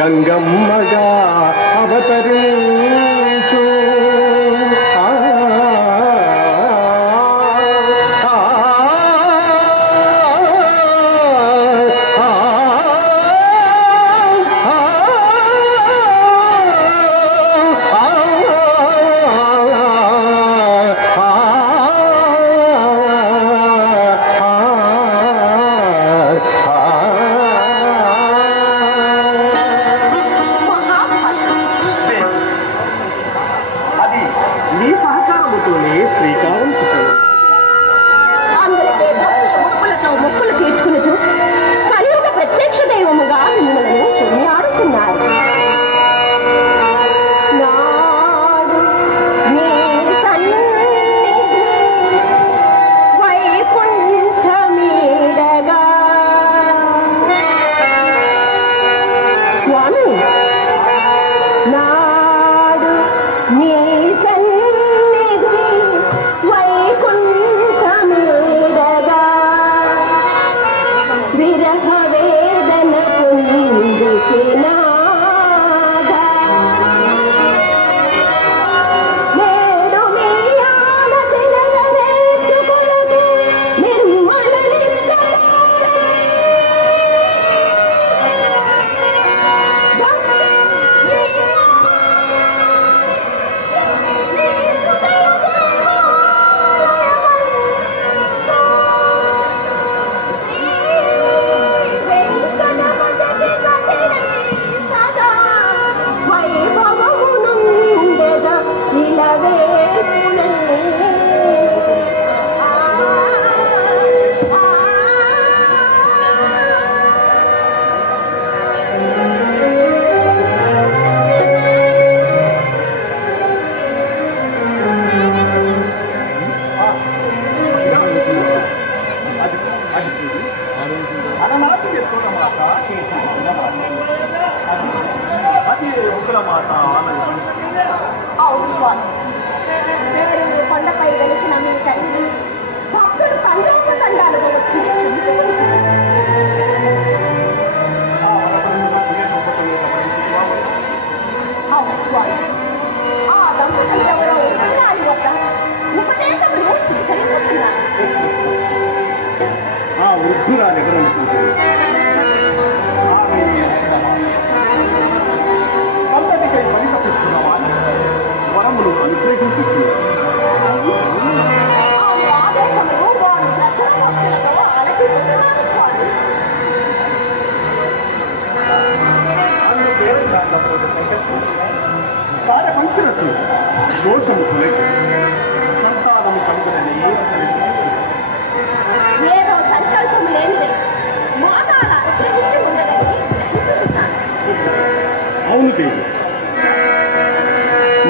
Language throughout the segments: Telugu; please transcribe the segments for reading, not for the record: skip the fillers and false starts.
గంగమ్మగా అవతరించు.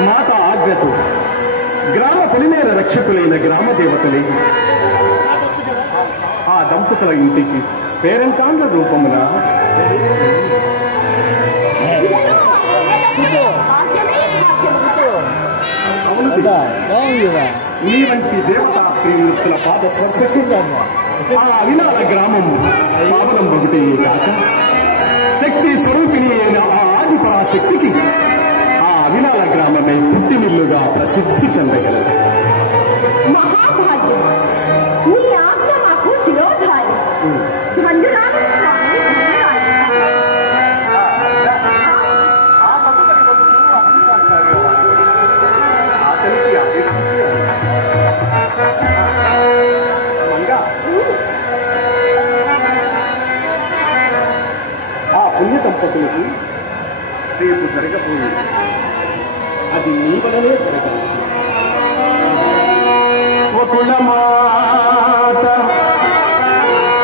మాత ఆజ్ఞతో గ్రామ పొలిమేర రక్షకులైన గ్రామ దేవతలే ఆ దంపతుల ఇంటికి పేరంటాండ్ల రూపమున మీ వంటి దేవతా శ్రీమూర్తుల పాద స్పర్శ ఆ అవినాల గ్రామము పావనం ఒకటే కాక శక్తి స్వరూపిణి అయిన ఆ ఆది పరాశక్తికి ఆ అవినాల గ్రామమే పుట్టినిల్లుగా ప్రసిద్ధి చెందగలదు. మహాభాగ్యం, మీ ఆజ్ఞ మాకు శిరోధారి. ధన్యురాలు స్వామి, ఆ పుణ్య దంపతులకు రేపు జరగబోయేది అది నీ వలనే జరగాలి. వకుళమాత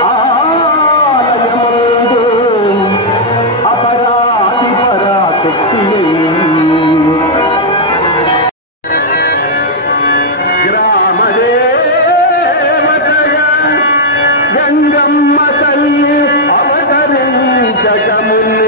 ఆలయమందు అపరాధి పరాశక్తి గ్రామదేవతగా గంగమ్మ తల్లి అవతరించకమున్నే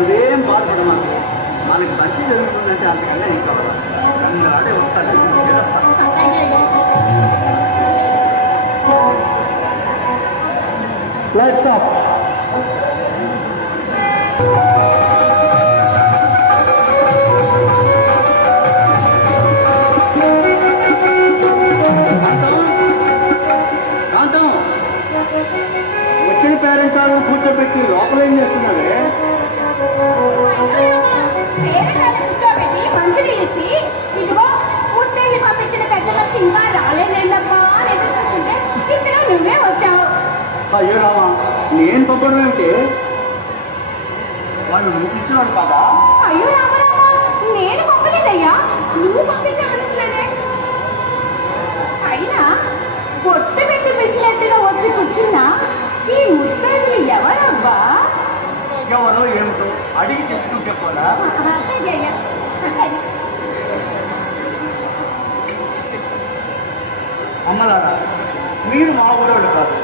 నువ్వేం బాధపడమా, మనకి మంచి జరుగుతుందంటే అంతకన్నా ఏం కావాలి. గంగాడే వస్తాను, లైట్స్ ఆఫ్. వచ్చిన పేరెంట్ వాళ్ళు కూర్చోబెట్టి లోపల ఏం చేస్తున్నారే? కూర్చోబెట్టి మంచిని ఇచ్చి ఇదిగో పూర్తి పంపించిన పెద్ద మనిషి ఇంకా రాలేదమ్మా అని ఎదురు చూస్తుంటే ఇక్కడ నువ్వే వచ్చావు. అయ్యో రామా, నేను పంపడం ఏమిటి? వాళ్ళు చూపించినాడు కాదా? అయ్యో రామరామా, నేను పంపలేదయ్యా, నువ్వు పంపించాలనుకున్నానే. అయినా పొట్టు పెట్టి పిలిచినట్టుగా వచ్చి కూర్చున్నా ఈ ముత్తైదులు ఎవరబ్బా? ఎవరో ఏమిటో అడిగి తెలుసుకుంటే పోలా. అమ్మలారా, మీరు మా ఊరోళ్ళు కాదు,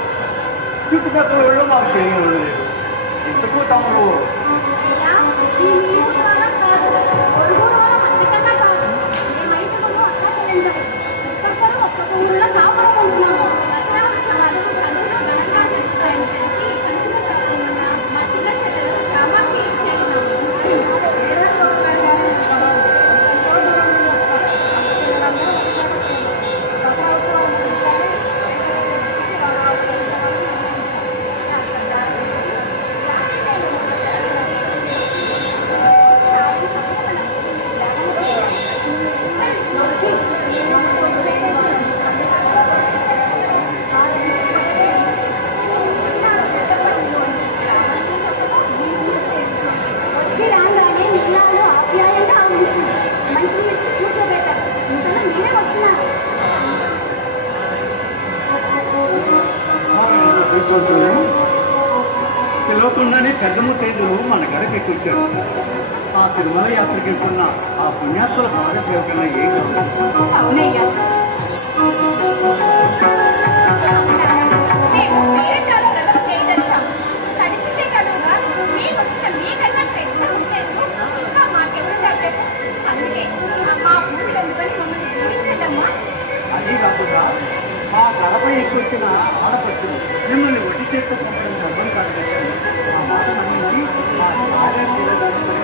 చుట్టుపక్కల వాళ్ళు మాకు తెలియని వాళ్ళు లేదు. ఇంతకు తమరు పిలవకుండానే పెద్ద ముత్తైదులు మన గడకి కూర్చారు. ఆ తిరుమల యాత్రకి వెళ్తున్న ఆ పుణ్యాత్మల పాదసేవ కన్నా ఏం కాదు. అవునయ్యా, అదే కాకుండా మా గడపై ఎక్కువచ్చిన ఆడపడుచులు మిమ్మల్ని ఒట్టి చేస్తూ పంపడం గర్వం కాదు కానీ మా మాట మన్నించి మా సాగర్ చీర తీసుకొని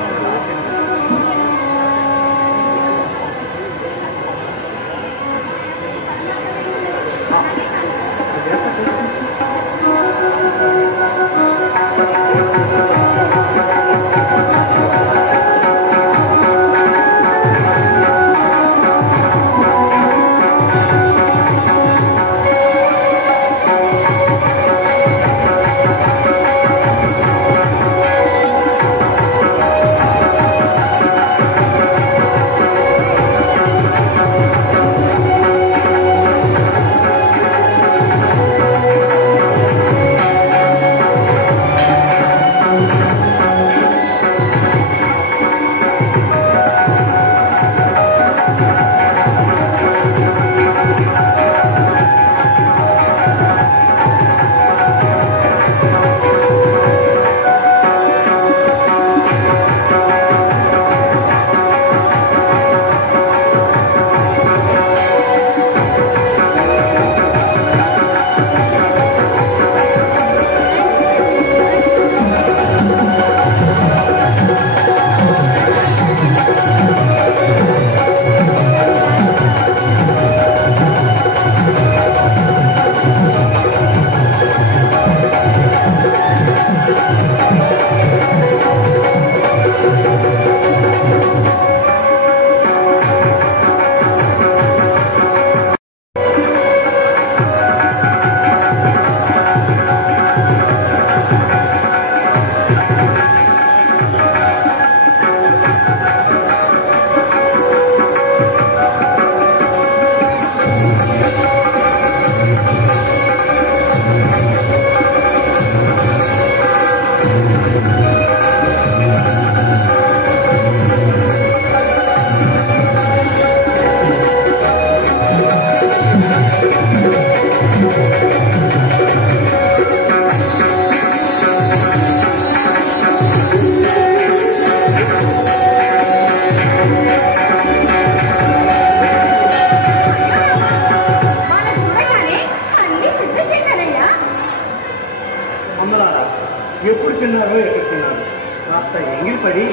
ఎంగిలిపడి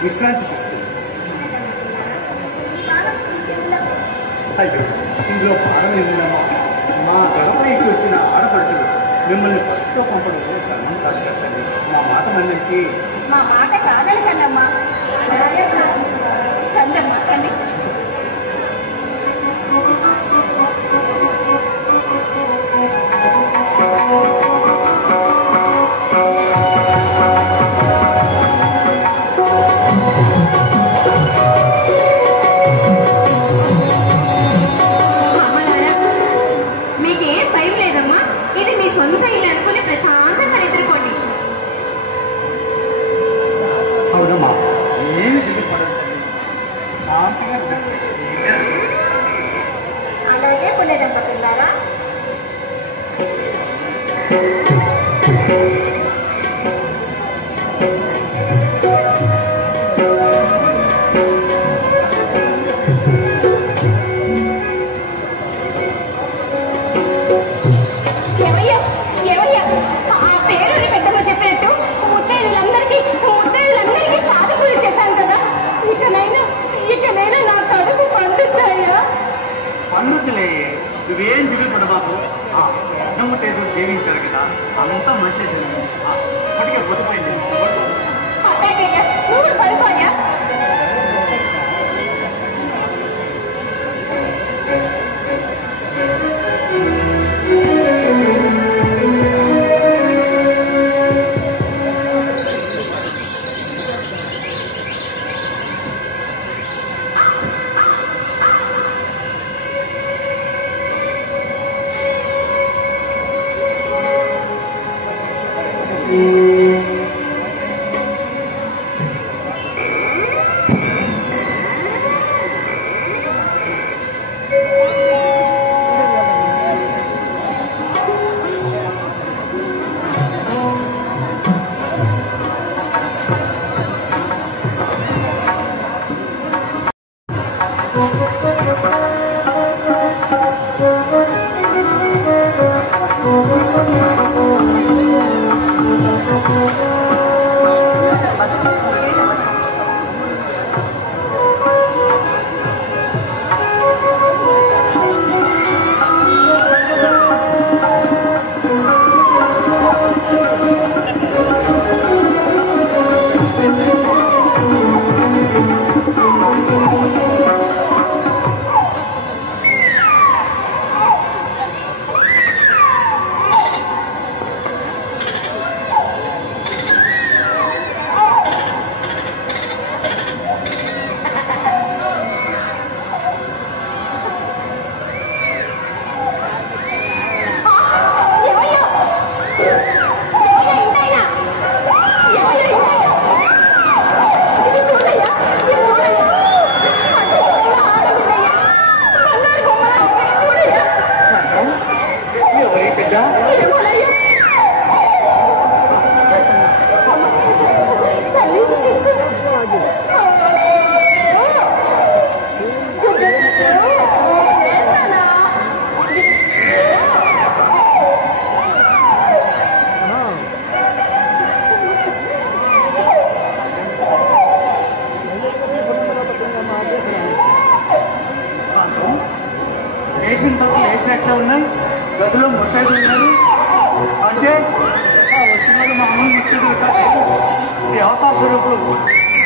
విశ్రాంతి తీసుకుంది. అయ్యో, ఇందులో భారం ఏముందమ్మా? మా గడపైకి వచ్చిన ఆడపడుచులు మిమ్మల్ని బస్సుతో పంపడం క్రమం కాదు కదండి. మా మాట మన్నించి. మా మాట కాదని కదమ్మా. చందమ్మా కండి. అలాగే పుణ్యదంపతులారా, నువ్వేం దిగులు పడబాకు. అర్థముట్టేదో జీవించారు కదా, అంతా మంచి జరిగింది. ఇప్పటికే పొద్దుపోయింది. పడుకోయా. ఎట్లా ఉన్నాయి? గదిలో ముట్టైదు ఉన్నారు అంటే వచ్చిన వాళ్ళు మామూలు ముట్టేది కాదు, దేవతా స్వరూపులు.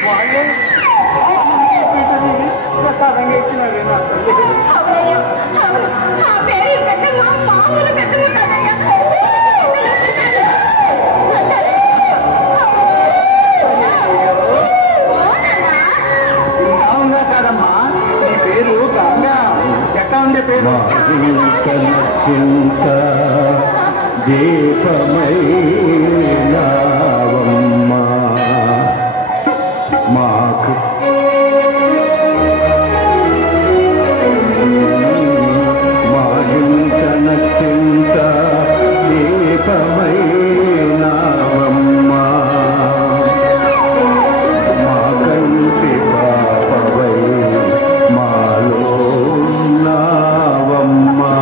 వాళ్ళే ప్రసాదంగా ఇచ్చినారు. గంగా కాదమ్మా, నీ పేరు గంగా. ఎట్లా ఉండే పేరు? దీపమై నావమ్మా మాకు మాయించనత్యంత దీపమై నావమ్మా మా కంటి పాపవై మాలో నావమ్మా.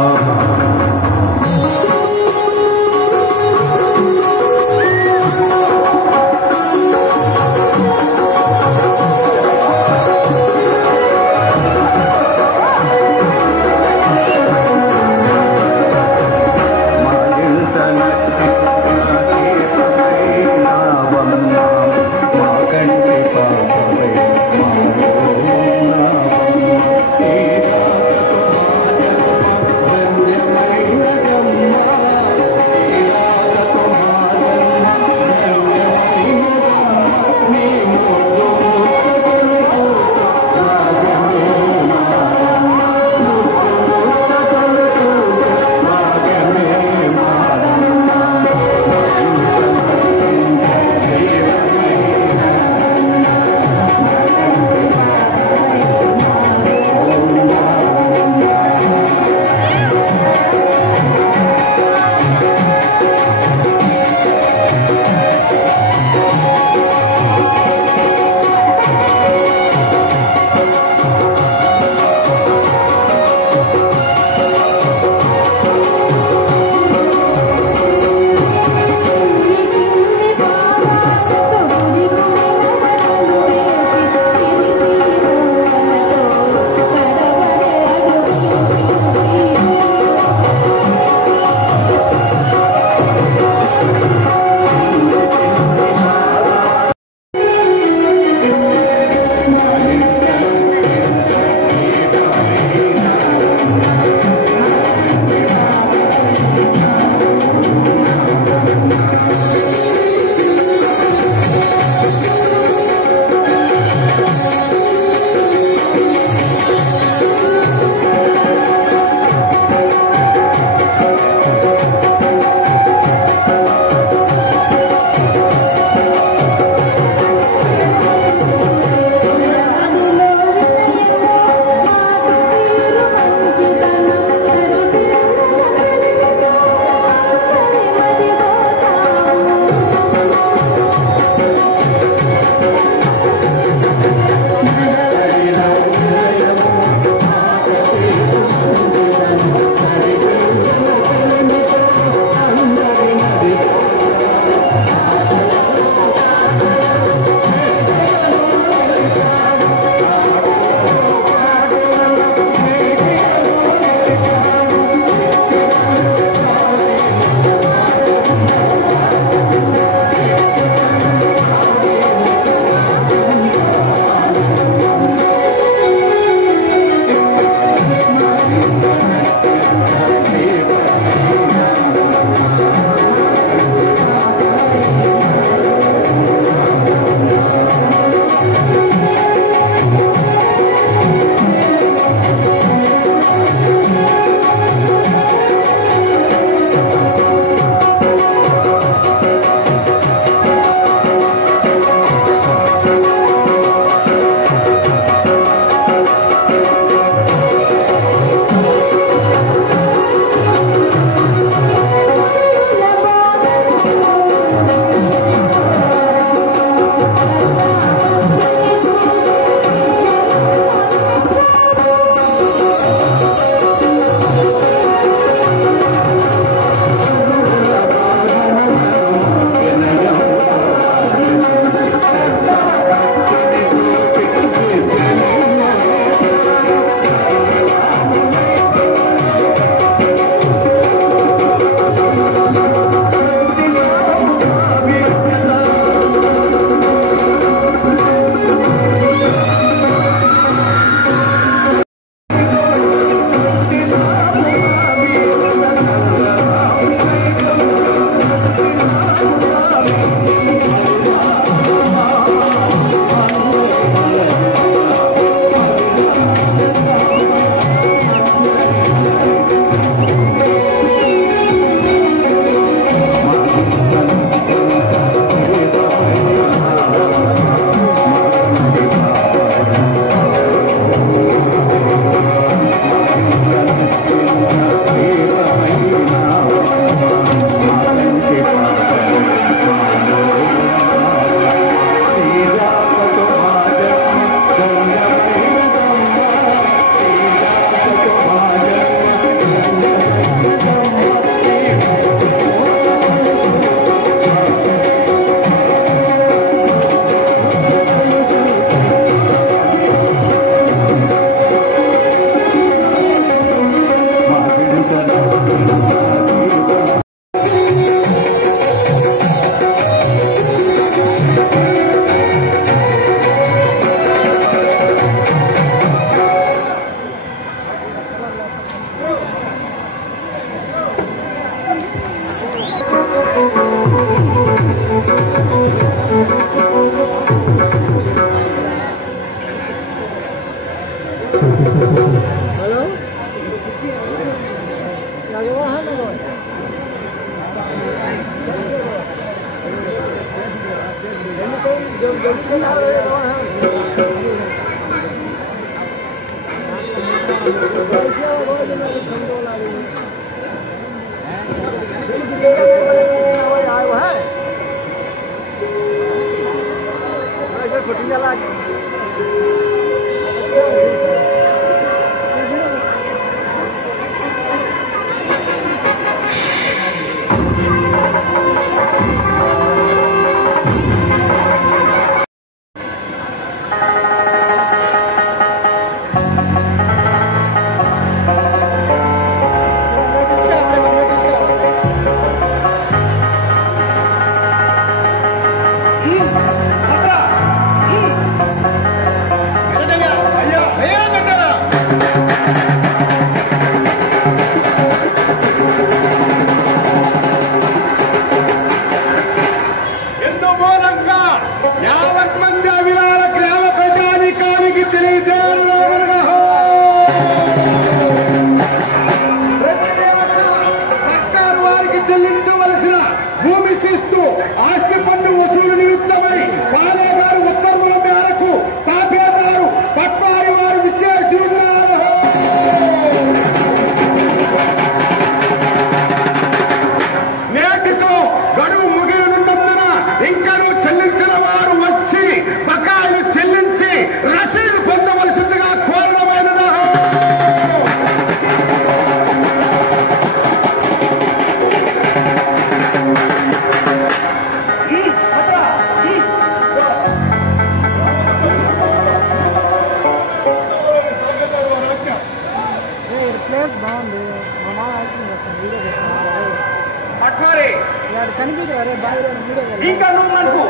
ఇంకా నువ్వు మనకు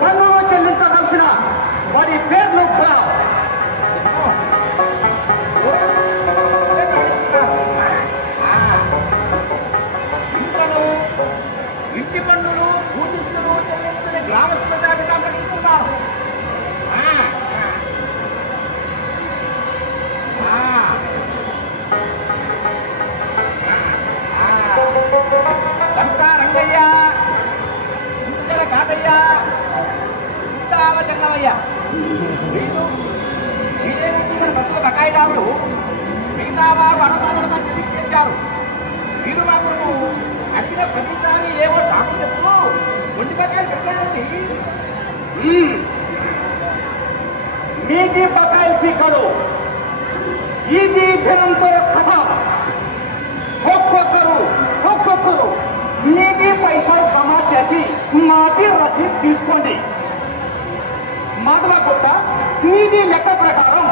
పన్నులు చెల్లించవలసిన వారి పేర్లు ఇంటి పన్నులు భూచిస్తులు చెల్లించిన గ్రామస్తుల జాబితా ప్రకటిస్తున్నారు. గంటా రంగయ్య, ఇంచల కాటయ్య, గుట్టాల చెన్నమయ్య, వీరేనంటే బస్సుల బకాయిదారులు మిగతా వారు అడపాదడపా చెల్లించేశారు. వీరు మాకు అడిగిన ప్రతిసారి ఏవో సాగు చెప్తూ ఒంటి బకాయిలు పెట్టారండి. మీది బకాయిలు తీకడు ఇది ధనంతో కథ. ఒక్కొక్కరు మీది పైసలు జమా చేసి మాది రసీదు తీసుకోండి. మాధవగుట్ట మీది లెక్క ప్రకారం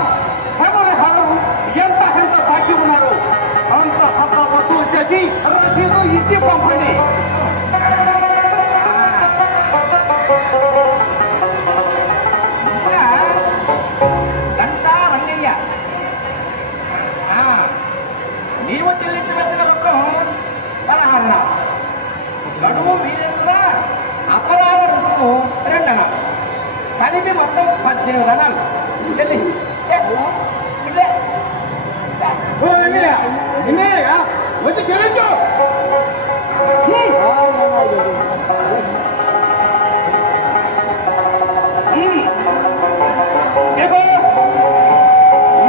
ఎవరు ఎంత బాకీ ఉన్నారు అంత వసూలు చేసి రసీదు ఇచ్చి పంపండి. గంటా రంగయ్య, నీవు చెల్లించవలసిన మొత్తం 16 గడువు వీరేంద్ర అపరాధ రుసుము 2 అన్నారు. కలిపి మొత్తం 18 అన్నారు. చెల్లించి వచ్చి చెల్లించు.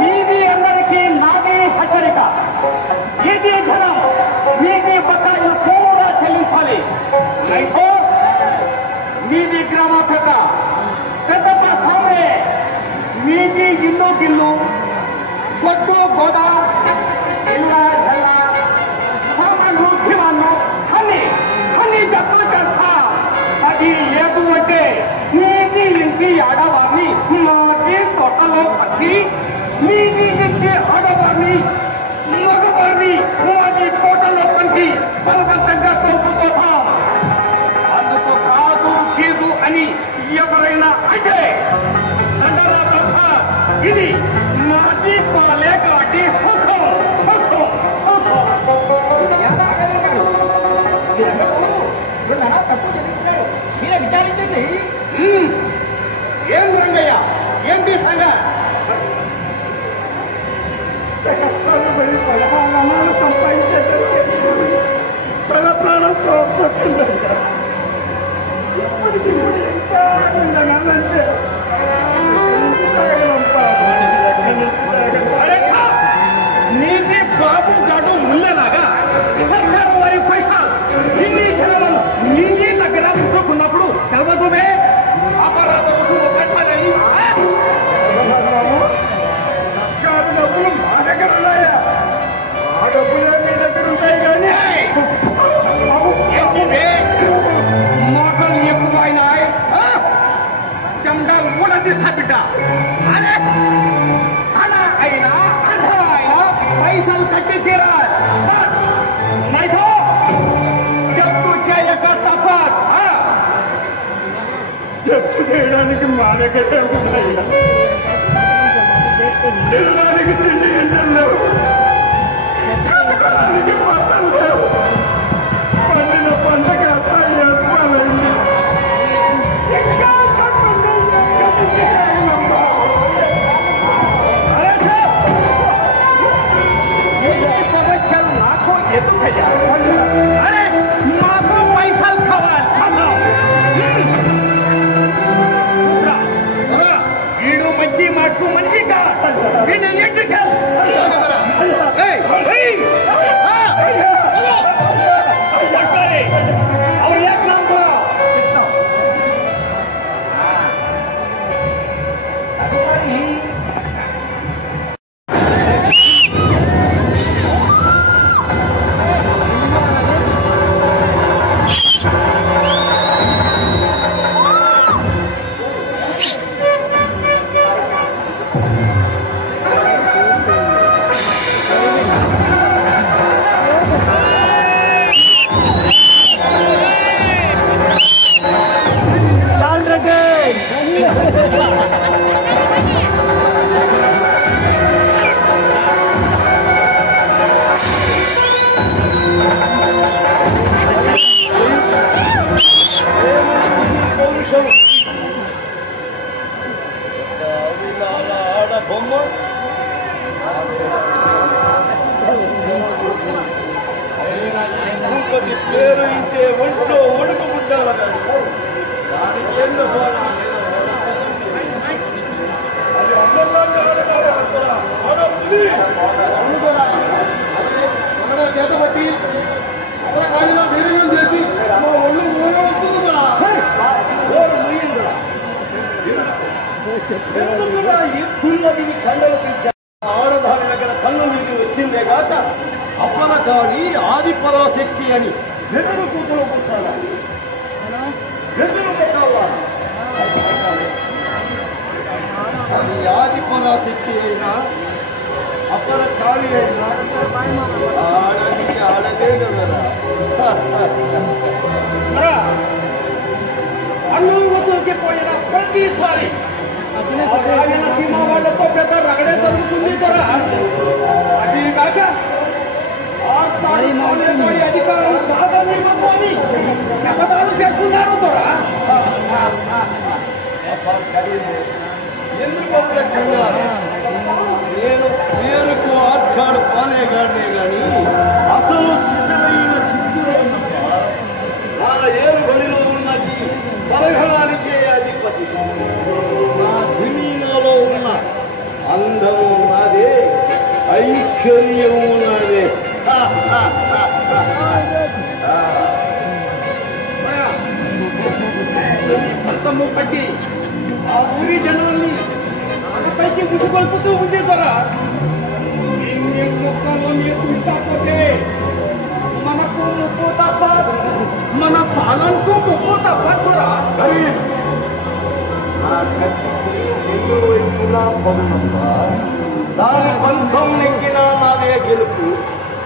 మీది అందరికీ నాది హెచ్చరిక. ఇది ధనం మీది బకాయిలు కూడా చెల్లించాలి. రైతు మీది గ్రామ పెద్దప్ప సామే మీది ఇల్లు గిల్లు గొడ్డు గోద ఇళ్ళ జల్ల సామాన్లు భివాన్లు అన్ని జప్తు చేస్తా. అది లేదు అంటే మీది ఇంటి ఆడవారిని మాది తోటలో పట్టి మీది ఇంటి ఆడవారిని మగవారిని మాది తోటలో పంచి బలవంతంగా తోపుతాం. అందుకు కాదు గీదు అని ఎవరైనా అంటే ఇది మాది పాలే కాటి హుకం. తప్పు చెల్లించినాడు. మీరే విచారించండి. ఏం రంగయ్య, ఏంటి సంగతి? కష్టాలు పడి 16 అన్నాలు సంపాదించేటప్పుడు తన ప్రాణంతో వచ్చిందంట. ఎప్పటికీ నీది బాబు గడు ముళ్ళలాగా సర్కారు వారి పైసా ఇన్ని జనం నీది దగ్గర ఉంటున్నప్పుడు తెలవదుమే అపరాధ రుసుము కట్టాలని సర్కారు డబ్బులు మా దగ్గర ఉన్నాయా? ఆ డబ్బులే మీ దగ్గర ఉంటాయి కానీ మోటార్లు ఎక్కువ అయినాయి. చండాలు కూడా తీస్తా బిడ్డ. అరే అయినా అర్థం అయినా పైసలు కట్టి తీరా జప్తు చేయక తప్పదు. జప్తు చేయడానికి మా దగ్గరే ఉన్నాయా? తినడానికి తిండి గింజలు లేవు, కట్టడానికి పట్టలు లేవు, పండిన పంటకి అర్థం చెప్పాలండి. ఇంకా సమస్యలు నాకు ఎందుకయ్యా? అరే మాకు పైసలు కావాలి. వీడు మంచి మాటలు మనిషి కావాలి. పేరు ఇంటే ఒంట్లో ఒడుకు పుట్టాల దానికి ఏందో అది అందరిలో చేత పట్టి కాడిలో విలీనం చేసి మా ఒళ్ళు ఎత్తున్నది కండలు పెంచారు. ఆడదాని దగ్గర కళ్ళు తిరిగి వచ్చిందే కాక అప్పన కాని ఆది పరాశక్తి అని వెతులు కూతురు పుట్టాలా? వెతులు పెట్టాలా? అది ఆది పరాశక్తి అయినా అప్పన కాళి అయినా ఆడది ఆడదే కదరా. అన్నం వసూలుకి పోయిన ప్రతిసారి సీమా వాళ్ళతో పెద్ద రగడే జరుగుతుంది కదా. అది కాక పోయి అధికారులు సాధనని శపథాలు చేస్తున్నారు త్వరా. ఎందుకు నేను పేరుకు ఆర్కాడు పాలేగాడినే గాని అసలు శిశువైన చిత్తూరు నా ఏరు బలిలో ఉన్నది పరగణానికే అధిపతి. నా జమీనాలో ఉన్న అందము నాదే, ఐశ్వర్యము నాదే. భర్తము పట్టి ఆ ఊరి జనాల్ని నాపైకి విసుగొల్పుతూ ఉంది త్వరా. ఇన్ని మొక్కలు మీకు ఇష్టపోతే మనకు ముప్పు తప్ప, మన పాలనకు ముప్పు తప్ప త్వరా. నా కత్తికి రెండు వైపులా పదునప్ప. దాని పంథం నెగ్గినా నాదే గెలుపు,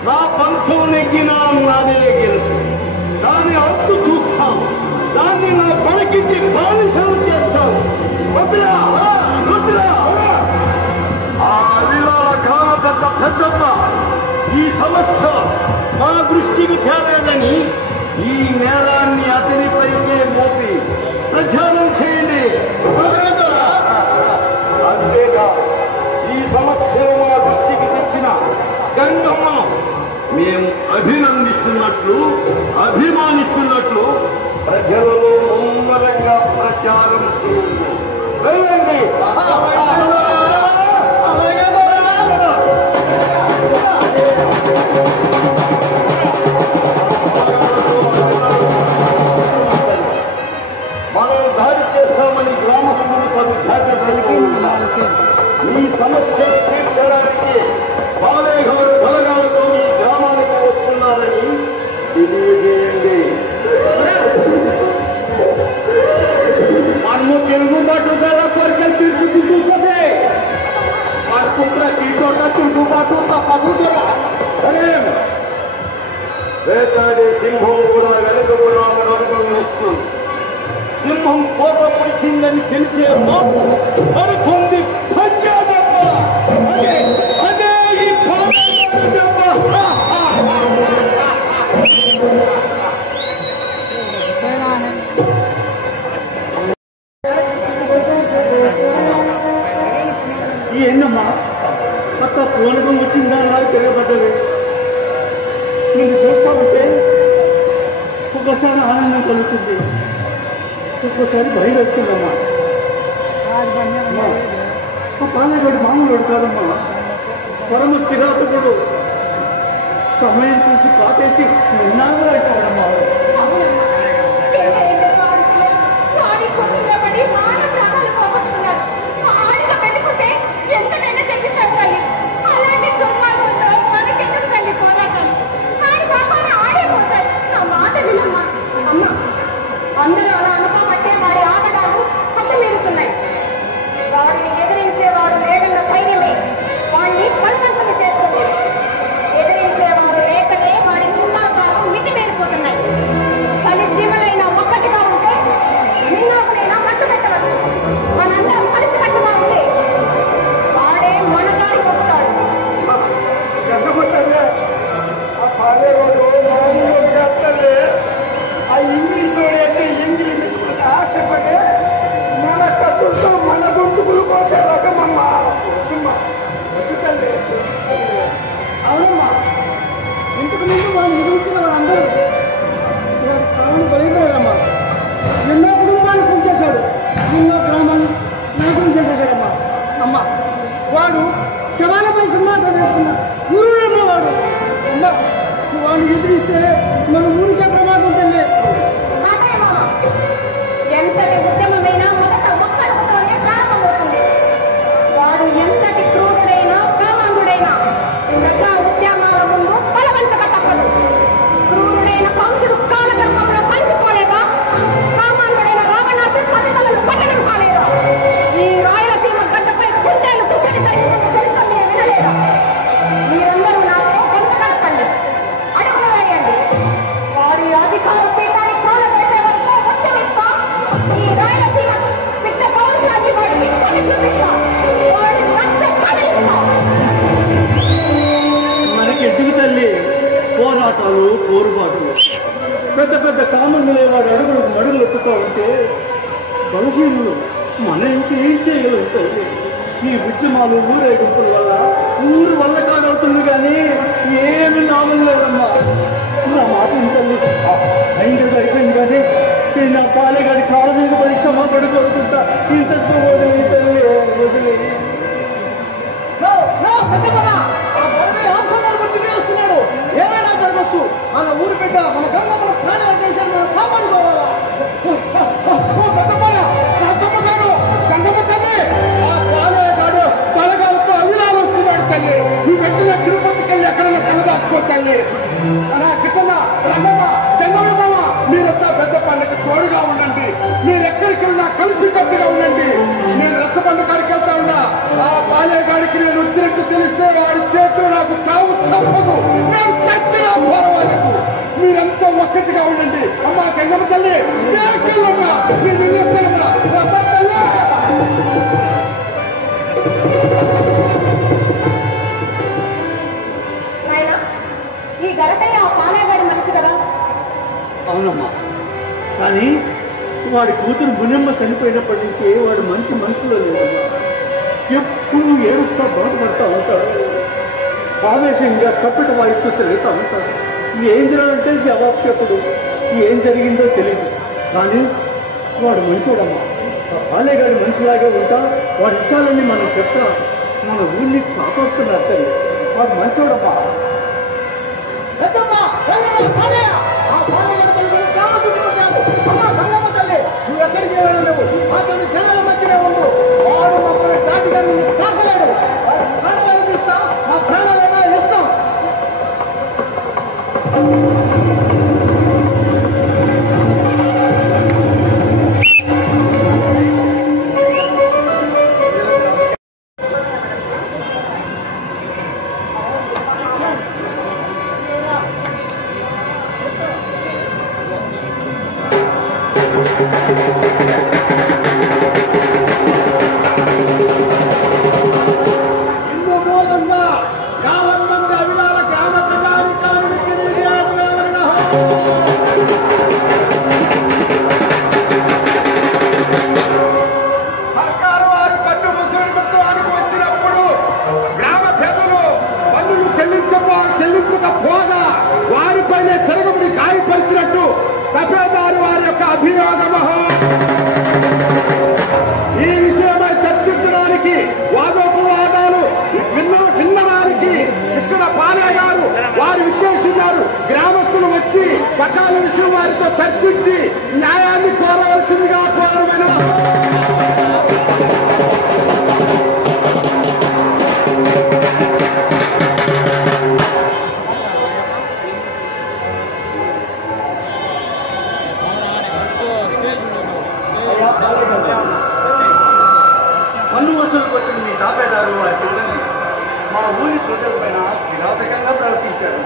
నా పంథం నెగ్గినా నాదే గెలుపు. దాని అంతు చూస్తాను, దాన్ని నా కొడుకింటి బానిసలు చేస్తాను. ఆ అవిలాల గ్రామ పెద్దమ్మ ఈ సమస్య మా దృష్టికి తేలేదని ఈ నేరాన్ని అతనిపైకే మోపి ప్రచారం చేయండి. అంతేగా ఈ సమస్యను మా దృష్టికి తెచ్చిన గంగమ్మను మేము అభినందిస్తున్నట్లు, అభిమానిస్తున్నట్లు ప్రజలలో ముమ్మరంగా ప్రచారం వేటాడే సింహం కూడా వెనకకుండా అడుగులు వేస్తుంది. సింహం కోట పొడిచిందని తెలిసే మాపు పడుతుంది పంజాబ్. అదే ఈ ఏందమ్మా అక్క పూనకం వచ్చిందా నాకు తిరగబడ్డది. నిన్ను చూస్తా ఉంటే ఒక్కోసారి ఆనందం కలుగుతుంది, ఒక్కోసారి భయం వస్తుందమ్మా. ఆ పాలగాడు మామూలు కాదమ్మా, పరమ కిరాతకుడు. సమయం చూసి కాటేసి నిన్నాగా అంటాడమ్మా. అందరూ అలా అనుకోబట్టే వారి ఆటగాలు హద్దుమీరుతున్నాయి. వాడిని ఎదిరించేవారు లేదన్న ధైర్యమే వాడిని బలవంతులు చేస్తుంది. ఎదిరించేవారు లేకనే వాడి దుర్మార్గాలు మితిమీరిపోతున్నాయి. చలి జీవులైనా ఒక్కటిగా ఉంటే నిన్నొకనైనా మట్టు పెట్టవచ్చు. మనందరం కలిసికట్టుగా ఉంటే వాడే మన దారికి వస్తాడు. ఆ ఇంగ్లీష్ వేసి ఇంగ్లీష్ పెట్టుకుంటే ఆశపడి మన కట్టుతో మన గొంతుకులు కోసేదాకా వద్దు తల్లి. అవునమ్మా, ఇంతకు ముందు వాళ్ళు ఎదుగుతున్న వాళ్ళందరూ వారి కాలం బలైపోయారమ్మా. ఎన్నో కుటుంబాలు పెంచేశాడు, ఎన్నో గ్రామాలు నాశనం చేసేశాడమ్మా. అమ్మ వాడు శవాలపై సింహాసనం వేసుకున్న గురువేమో వాడు. అమ్మ వాడిని ఎదిరిస్తే మన ఊరికే ప్రమాదం తల్లి. ఎంతటి ఉద్యమమైనా మొదట ఒక్కరితోనే ప్రారంభమవుతుంది. వాడు ఎంతటి క్రూరుడైనా కామాంధుడైనా ప్రజా ఉద్యమాల ముందు తలవంచక తప్పదు. క్రూరుడైన కంసుడు కాలగర్భంలో కలిసిపోలేక కామాంధుడైన రావణాసు పథకాలను పతనం కాలేదా? ఈ రాయలసీమ గడ్డపై గుండెలు కుక్కడి కలిగిన చరిత్ర మీరు వినలేదా? మీరందరూ నాతో కొంత కలపండి, అడుగులు వేయండి. వాడి అధికార పీఠాన్ని క్రోల చేసే వరకు ఉద్యమిస్తా. ఈ రాయలసీమ బిడ్డ పౌరుషాన్ని వాడికి చలి చూపిస్తా. వాడి రక్త కదలిస్తా. మనకెందుకు తల్లి పోరాటాలు, పోరుబాటులు? పెద్ద పెద్ద కామందులే వాడు అడుగులకు మడుగులు ఎత్తుతూ ఉంటే బలహీనులు మనం ఇంకేం చేయగలం తల్లి? ఈ ఉద్యమాలు ఊరేగింపుల వల్ల ఊరు వల్ల కాదవుతుంది కానీ ఏమి లాభం లేదమ్మా. నా మాట తల్లి అయింది అయిపోయింది కానీ నేను నా పాలేగాడి కాళ్ళ మీద పడి క్షమాపణ కోరుకుంటా. ఇంత వదిలి తల్లి వదిలి వస్తున్నాడు. ఏమైనా జరగచ్చు. మన ఊరు బిడ్డ మన గంగమ్మల ప్రాణాల దేశాన్ని మనం కాపాడుకోవాలా? గంగమ్మ తల్లి ఆ పాలేగాడు బలగాలతో అవిలాలు వస్తున్నాడు తల్లి. ఈ వెంటనే తిరుపతికి వెళ్ళి ఎక్కడైనా కలదాచుకో తల్లి. కిట్టమ్మ, రంగమ్మ, గంగమ్మ మీరంతా పెద్ద పండుగ తోడుగా ఉండండి. మీరు ఎక్కడికి వెళ్ళినా కలిసి కట్టుగా ఉండండి. నేను రచ్చ పండుగ కాడికి వెళ్తా ఉన్నా. ఆ పాలేగాడికి నేను వచ్చినట్టు తెలిస్తే వాడి చేతులు నాకు చావు తప్పదు. నేను చచ్చినా పోరవాళ్ళకు. మీరంతా ఒక్కటిగా ఉండండి. అమ్మా గంగమ్మ తల్లి వెళ్ళమ్మా, మీరు నిలుస్తానమ్మా. నాయనా, ఈ గరటయ్య ఆ పాలేగాడి మనిషి కదా? అవునమ్మా, కానీ వాడి కూతురు మునెమ్మ చనిపోయినప్పటి నుంచి వాడు మనుషులో లేదమ్మా. ఎప్పుడు ఏడుస్తా బాధపడతా ఉంటాడు. ఆవేశంగా తప్పిట వాయిస్తూ తిరుగుతూ ఉంటాడు. ఏం జరగాలంటే జవాబు చెప్పడు. ఏం జరిగిందో తెలియదు. కానీ వాడు మంచోడమ్మా. ఆ పాలేగాడి మనిషిలాగే ఉంటా. వాడి ఇష్టాలన్నీ మనం చెప్తా మన ఊరిని కాపాడుతున్నారు తల్లి. వాడు మంచోడమ్మా. నువ్వు ఎక్కడికి వెళ్ళలేవు. అతని జనాల మధ్యనే ఉండు. వాడు మమ్మల్ని దాటిగా నిన్ను తాకలేడు. ప్రాణాలను తీస్తాం, మా ప్రాణాలైనా ఇస్తాం. పోగా వారిపైనే తిరగబడి గాయపరిచినట్టు తపేదారు వారి యొక్క అభియోగము. ఈ విషయమై చర్చించడానికి వాదోపవాదాలు విన్నడానికి ఇక్కడ పాలే గారు వారు విచ్చేస్తున్నారు. గ్రామస్తులు వచ్చి పకాల విషయం వారితో చర్చించి న్యాయాన్ని కోరవలసిందిగా కోరమని. పన్ను వసూలుకు వచ్చిన మీ తాపేదారు వారి సిబ్బంది మా ఊరి ప్రజలపైన కిరాతకంగా ప్రవర్తించారు.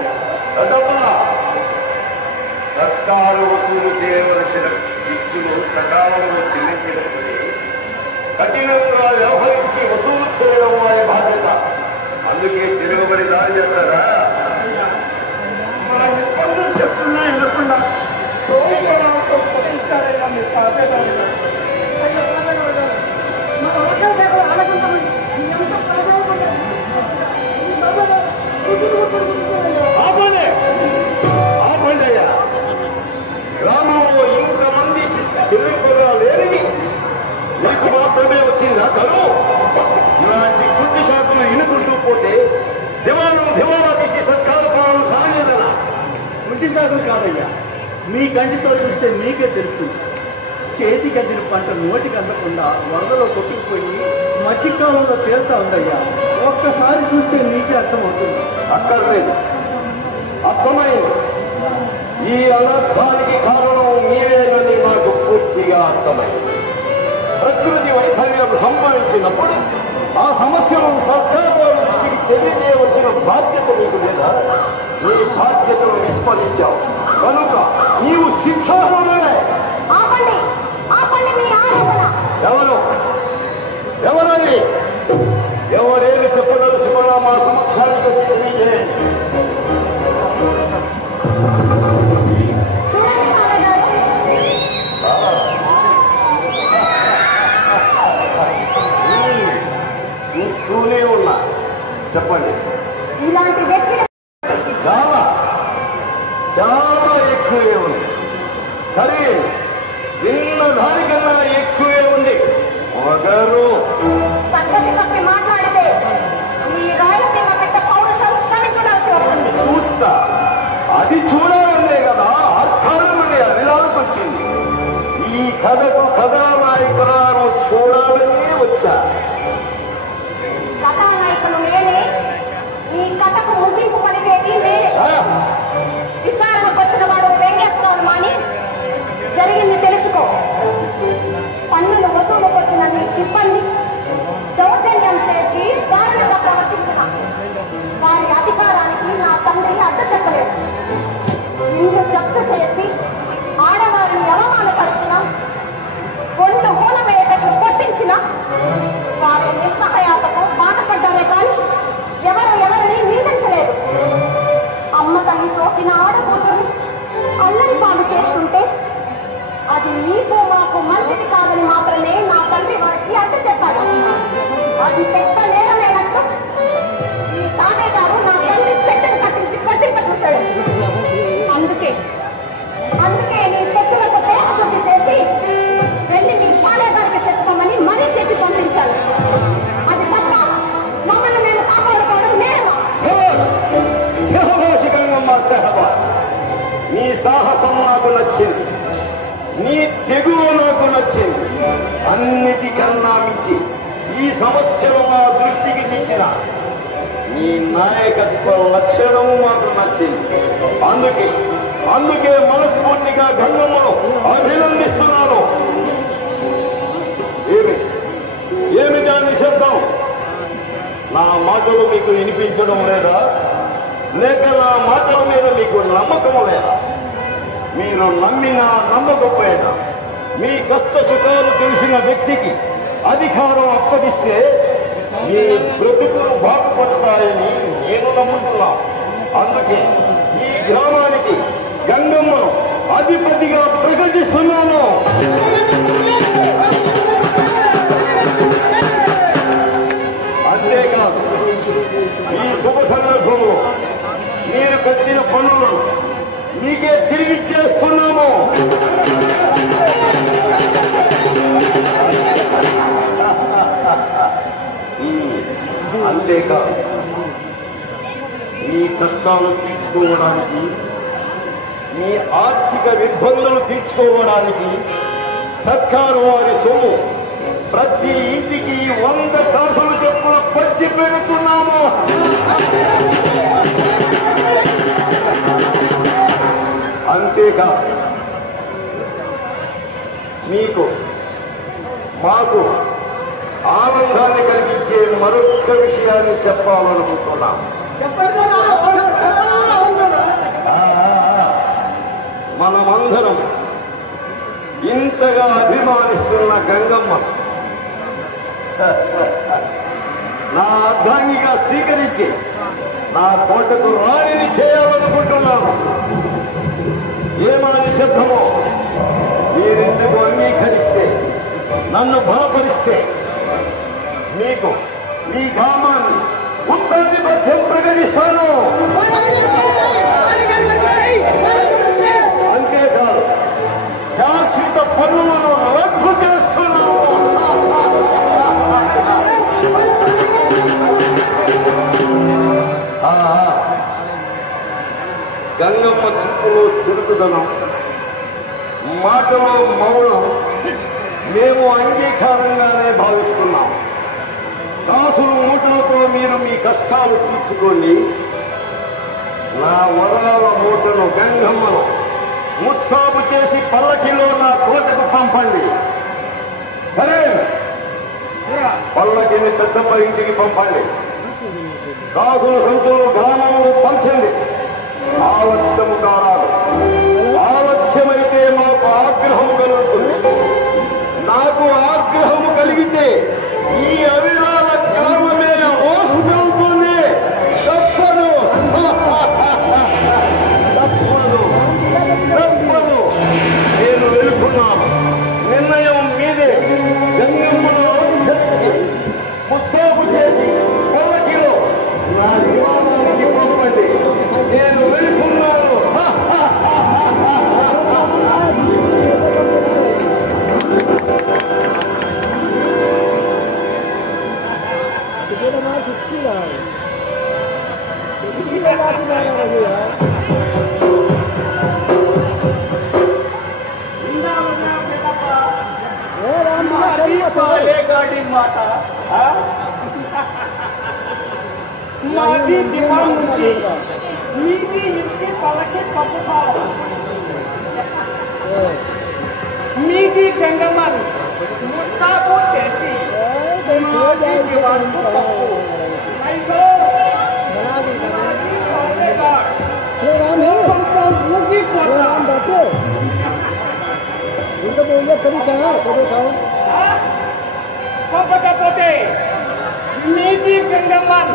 సర్కారు వసూలు చేయవలసిన ఇస్తులు సకాలంలో చెల్లించకపోతే కఠినంగా వ్యవహరించి వసూలు చేయడం వారి బాధ్యత. అందుకే తిరగబడి దాడి చేస్తారా? పన్నులు చెప్తున్నా వినకుండా ఆపండయ్యా, గ్రామంలో ఇంతమంది చెల్లింపుగా లేనిది నీకు మాత్రమే వచ్చిందా తను? ఇలాంటి గుడ్డి షాపులు ఇనుకుంటూ పోతే దివాలా తీసి సర్కార పాలన సాగేదనా? గుడ్డి సాగు కాదయ్యా, మీ కంటితో చూస్తే మీకే తెలుస్తుంది. చేతికి అందిన పంట నోటికి అందకుండా వరదలో కొట్టుకుపోయి మధ్యకాలంలో తేలుతా ఉందయ్యా. ఒక్కసారి చూస్తే మీకే అర్థమవుతుంది. అక్కర్లేదు, అర్థమైంది. ఈ అనర్థానికి కారణం మీరేనని నాకు పూర్తిగా అర్థమైంది. ప్రకృతి వైఫల్యం సంభవించినప్పుడు ఆ సమస్యలను సర్కారు దృష్టికి తెలియజేయవలసిన బాధ్యత నీకు లేదా? నీ బాధ్యతను విస్మరించావు కనుక నీవు శిక్షార్హుడే. ఆపండి, ఆపండి మీ ఆరోపణ. ఎవరని ఎవరేమి చెప్పదలుచుకున్నా మా సమక్షానికి వచ్చి తెలియజేయండి. చూడండి మామగారు, చూస్తూనే ఉన్నా. చెప్పండి. ఇలాంటి వ్యక్తులు చాలా చాలా ఎక్కువే ఉంది. ఖరీదు విన్న దానికన్నా ఎక్కువే ఉంది. ఒకరు పద్ధతి తప్పి మాట్లాడితే ఈ రాయలసీమ పెద్ద పౌరుషం చలి చూడాల్సి వస్తుంది. చూస్తా, అది చూడాలనే కదా అర్థాలమనే అభిలాలకు వచ్చింది. ఈ కథకు కథానాయకురాలు చూడాలనే వచ్చా. కథానాయకులు నేనే, ఈ కథకు ముగింపు పలికేది నేనే. విచారణకు వచ్చిన వాడు వ్యంగ్యస్తున్నారు మాని జరిగింది తెలుసుకో. పన్నులు వసూలుకు వచ్చిన నీ సిబ్బంది దౌర్జన్యం చేసి దారుణంగా ప్రవర్తించిన వారి అధికారానికి నా తండ్రి అడ్డు చెప్పలేదు. ఇల్లు జప్తు చేసి ఆడవారిని అవమానపరిచిన, ఒళ్ళు మూలమయ్యేటట్లు కొట్టించిన వారి నిస్సహాయతకు బాధపడ్డారే కానీ ఎవరిని నిందించలేదు. అమ్మ తల్లి సోకిన ఆడకూతురు అల్లరి పాలు చేస్తుంటే అది నీకు మాకు మంచిది కాదని మాత్రమే నా తండ్రి వారికి అడ్డు చెప్పారు. అది పెద్ద నేరమైనట్లు ఈ తాతయ్య గారు నా తండ్రి చెట్టును కట్టించి కట్టింప చూశాడు. అందుకే నీ పెట్టులకు పేరు చేసి వెళ్ళి మీ పాలే గారికి చెప్పుకోమని మరీ చెప్పి పంపించాను. అది తప్ప మమ్మల్ని మేము కాపాడుకోవడం నేరమా? నీ సాహసం నాకు నచ్చింది, నీ తెగువ నాకు నచ్చింది. అన్నిటికన్నా మించి ఈ సమస్యలు మా దృష్టికి తెచ్చిన నీ నాయకత్వ లక్షణం మాకు నచ్చింది. అందుకే మనస్ఫూర్తిగా గంగమ్మను అభినందిస్తున్నాను. ఏమి దాని శబ్దం? నా మాటలు మీకు వినిపించడం లేదా? లేక నా మాటల మీద మీకు నమ్మకం లేదా? మీరు నమ్మినా నమ్మకపోయినా మీ కష్ట సుఖాలు తెలిసిన వ్యక్తికి అధికారం అప్పగిస్తే మీ బ్రతుకులు బాగుపడతాయని నేను నమ్ముతున్నా. అందుకే ఈ గ్రామానికి గంగమ్మను అధిపతిగా ప్రకటిస్తున్నాను. అంతేకాదు, ఈ శుభ సందర్భంలో మీరు కట్టిన పనులను మీకే తిరిగిచ్చేస్తున్నాము. అంతేకాదు, మీ కష్టాలు తీర్చుకోవడానికి, మీ ఆర్థిక ఇబ్బందులు తీర్చుకోవడానికి సర్కారు వారి సొమ్ము ప్రతి ఇంటికి 100 కాసులు చెప్పున పంచి పెడుతున్నాము. అంతేకాదు, మీకు మాకు ఆనందాన్ని కలిగించే మరొక విషయాన్ని చెప్పాలనుకుంటున్నాం. మనమందరం ఇంతగా అభిమానిస్తున్న గంగమ్మ నా అర్ధాంగిగా స్వీకరించి నా కోటకు రాణిని చేయాలనుకుంటున్నాను. ఏమాని సిద్ధమో మీరెందుకు అంగీకరిస్తే, నన్ను బలపరిస్తే మీకు మీ గ్రామాన్ని ఉత్తరాధిపత్యం ప్రకటిస్తాను. అంతేకాదు, శాశ్వత పన్నులను రద్దు చేస్తున్నాము. గంగమ్మ చూపులో చురుకుదనం, మాటలో మౌనం మేము అంగీకారంగానే భావిస్తున్నాం. కాసులు మూటలతో మీరు మీ కష్టాలు తీర్చుకోండి. నా వరాల మూటను గంగమ్మను ముస్తాబు చేసి పల్లకిలో నా కోటకు పంపండి. సరే, పల్లకిని పెద్దప్ప ఇంటికి పంపండి. కాసుల సంచులు గ్రామంలో పంచండి. ఆలస్యము కారాదు. ఆలస్యమైతే మాకు ఆగ్రహం కలుగుతుంది. నాకు ఆగ్రహము కలిగితే ఈ అవిరాల గ్రామమే ఓసుకవుతుంది. తప్పదు తప్పదు తప్పదు. నేను వెళుతున్నాను. నిర్ణయం మీదే. గంగమ్మను ఔషధికి ముస్తాబు చేసి పల్లకిలో నా విమానానికి పంపండి. నేను వెళుతున్నాను. गाड़ी माता माटी दिमाग मुझे मीठी इनके पलके पप्पा मीठी गंगमन मुस्ताबो चेसी माटी दीवार को पप्पो नहीं तो माटी खोलेगा मुझे पता बातो इनको बोलिए कभी कहाँ कभी कहाँ Pagkatote, Midi Ganggaman,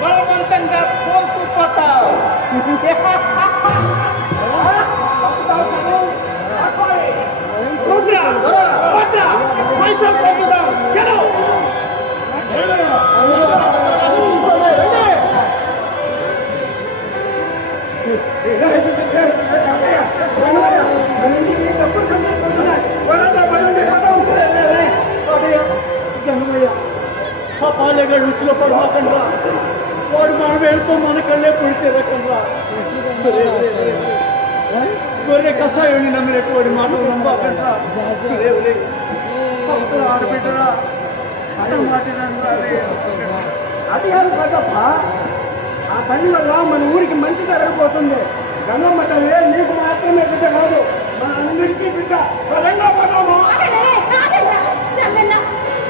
Balwantang Gapon to Pataw. Pudra, Pudra, myself go down, get out. ఆ పాలేగాడు రుచిలో పడమాకండ్రా. వాడు మన వేలుతో మన కళ్ళే పొడితే రకంరా. గొర్రె కషాయుడిని నమ్మినట్టు వాడి మాటలు నమ్మాకండ్రా. పక్కన ఆడబిడ్డరా అన్న మాటినండ్రా. అది కాదు కదప్ప, ఆ పని వల్ల మన ఊరికి మంచి జరగబోతుంది. గంగమ్మ తల్లి నీకు మాత్రమే బిడ్డ కాదు, మన అందరికీ బిడ్డ. బలంగా పడము.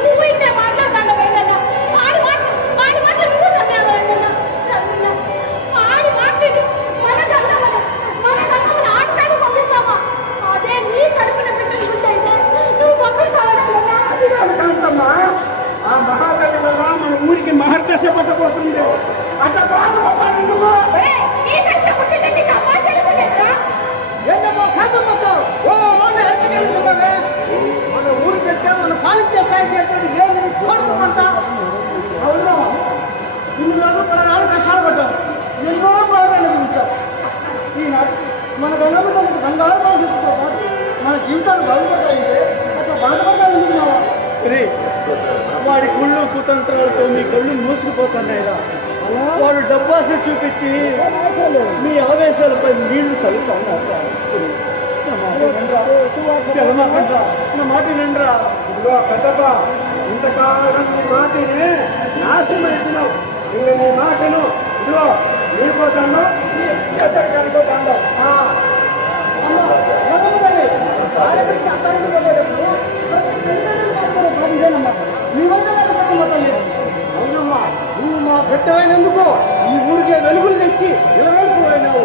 నువ్వు ఇంకా మాట్లాడతాను వేదన్నా. వాడి మాటలు నువ్వు నమ్మావు వేదన్నా. వాడి మాట్లాడి మన గంగమ్మని ఆటకాన్ని పంపిస్తామా? అదే నీ కడుపున బిడ్డలు ఉంటైతే నువ్వు పంపిస్తావా? అది కాదు కాంతమ్మా, ఆ మహాతల్లి వల్ల మన ఊరికి మహర్దశ పట్టబోతుంది. అంత బాధపడాలి నువ్వు. ఏంటమ్మో కాంతమ్మతో ఓ మన నాటికి మన గంగమ్మకి బంగారు భవిష్యత్తుతో పాటు మన జీవితాలు బాగుపడతాయంటే అట్లా బాధపడతాయి ఎందుకు మావా? వాడి కుళ్ళు కుతంత్రాలతో మీ కళ్ళు మూసుకుపోతున్నాయిరా. వాడు డబ్బాస చూపించి మీ ఆవేశాలపై నీళ్లు చల్లుతున్నారు. నా మాట నండ్రా. ఇదిగో పెద్దప్ప, ఇంతకాలం నీ మాటనే నాశనం అవుతున్నావు. ఇంకా నీ మాటను ఇదిగో నీకోతాను అనుకోతాను. నీ వద్ద అవునమ్మా, నువ్వు మా పెట్టమైనందుకు ఈ ఊరికే వెలుగులు తెచ్చి నిలవేల్పోయినావు.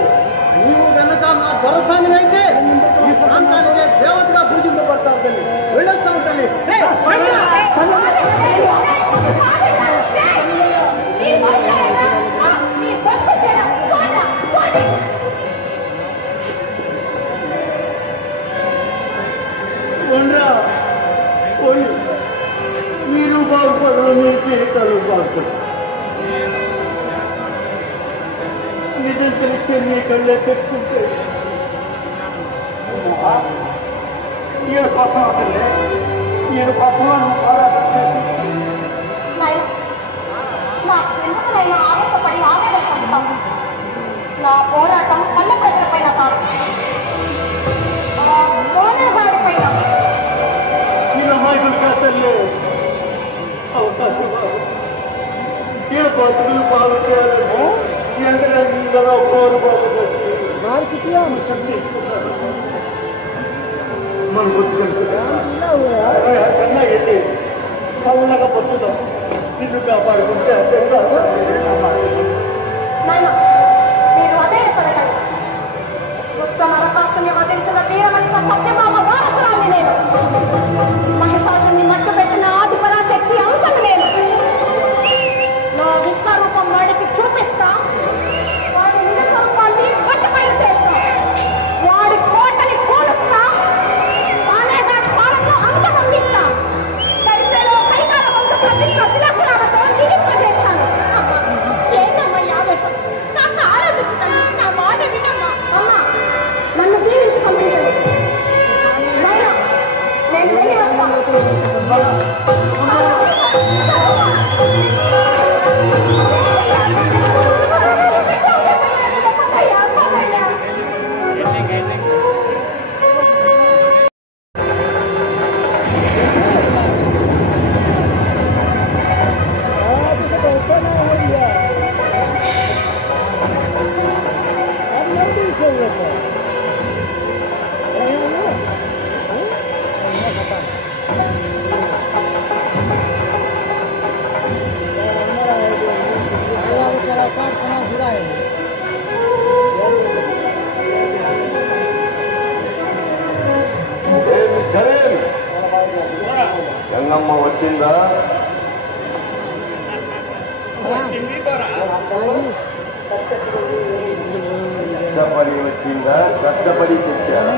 నీవు కనుక మా దొరసాని అయితే ఈ ప్రాంతానికి దేవతగా పూజింపబడతావు తల్లి. వెళ్ళొస్తావు తల్లి. మీరు బాగుపడరు, మీ జీవితాలు బాగుపడరు. నిజం తెలిస్తే మీ కళ్ళే తెచ్చుకుంటే ఈయన కోసం అతలే ఈయన కోసం పోరాటం చేసి ఎందుకునైనా ఆవేశపడి ఆవేదన చెందుతాను. నా పోరాటం పల్లె ప్రజలపైన కాదు, మోనగాడి పైన. ఈయన అమాయకులు కాతల్లే అవకాశం ఈయన బతుకులు బాగు చేయాలని ఎంతలో కోరు బాబు తీసుకున్నారు. మన కన్నా వెళ్ళి చల్లగా బతుకుతాం. నిన్ను కాపాడుకుంటే మీరు అదే పడకండి. ఉత్తమ రకాసుని వధించిన వీరమణి సత్యభామ వారసురాన్ని నేను. మహిషాసుని మట్టు పెట్టిన ఆది పరాశక్తి అంశం నేను. నా విశ్వరూపం వాడికి చూపిస్తా, వాడి నిజ స్వరూపాన్ని గట్టిపైన చేస్తా, వాడి కోటని కూలుస్తా, ఆనేదాని పాలనలో అంతమందిస్తా, చరిత్రలో కైకాల వంశ ప్రతిష్ట శిలాక్షరాలతో నిలింపజేస్తాను. ఏంటమ్మా ఈ ఆవేశం? కాస్త ఆలోచించుతాను. నా మాట వినమ్మా. అమ్మా, నన్ను దీవించి పంపించండి. నేను వెళ్ళి వస్తాను. గంగమ్మ వచ్చిందా? కష్టపడి వచ్చిందా? కష్టపడి తెచ్చారా?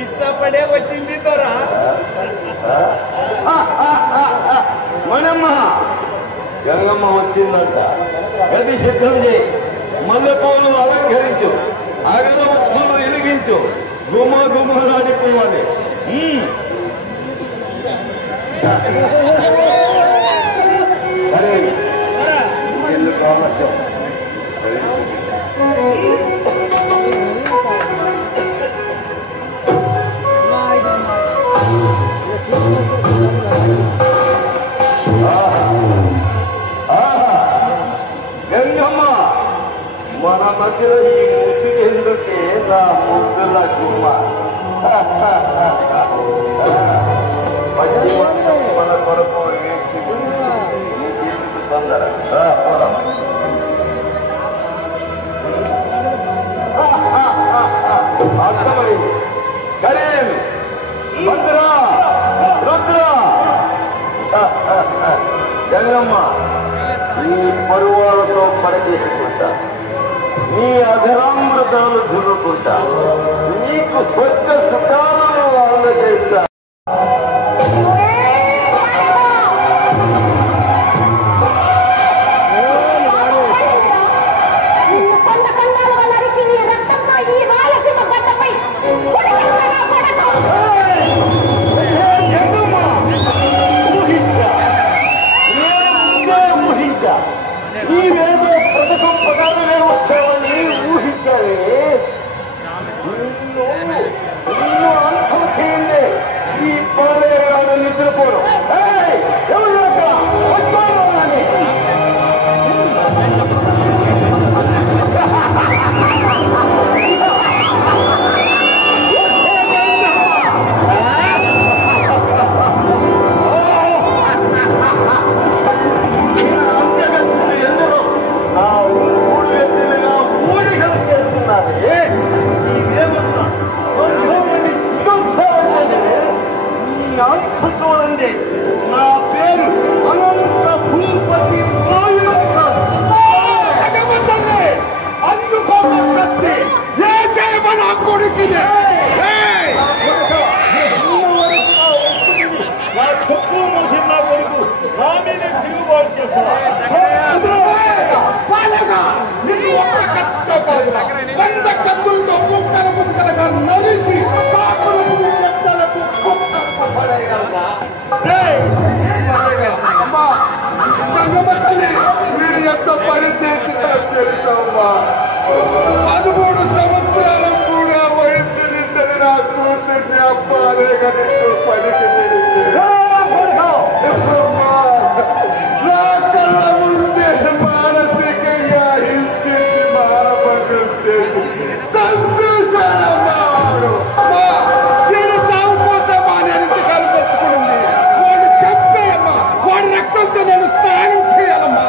ఇష్టపడే వచ్చింది దొరా. మనమ్మ గంగమ్మ వచ్చిందంట. గది సిద్ధం చేయి, మల్లెపూలు అలంకరించు, అగరబత్తులు వెలిగించు, గుమ గుమలాడిపోవాలి. అరే ఎందుకు ఆలస్యం? గంగమ్మ, మన మధ్యలో ఈ ముసుగెందుకే నా ముద్దుల గుమ్మ? పట్టి వంశం మన కొరకు వేచి నీకెందుకు తొందర? పోదాం. అర్థమైంది. కరీం, భద్ర, రుద్ర, గంగమ్మ, నీ పరువాలతో పడకేసుకుంటా, నీ అధరామృతాలు జురుకుంటా, నీకు స్వర్గ సుఖాలను అందజేస్తా. చూడండి, నా పేరు అనంత భూపతి అందుకోమని ఏ చేయమని ఆ కొడుకు నా చెప్పులు మోసిన నా కొడుకు నా మీద తిరుగుబాటు చేస్తున్నా. వంద కత్తులతో ముక్కలుగా నరికి వీడు ఎంత పని చేసిందో తెలుసమ్మా. 13 సంవత్సరాల కూడా వయసు నిందని నా కూతుర్ని అబ్బాలే కనీసం పనికి పెడితే నా కళ్ళ ముందే మానసికంగా హింసించి మానభంగం చేసి చంపేశాడమ్మా. నేను చావు కోసం వాడి ఇంటికాలు తెచ్చుకునింది. వాడు చంపేయమ్మా. వాడి రక్తంతో నేను స్నానం చేయాలమ్మా.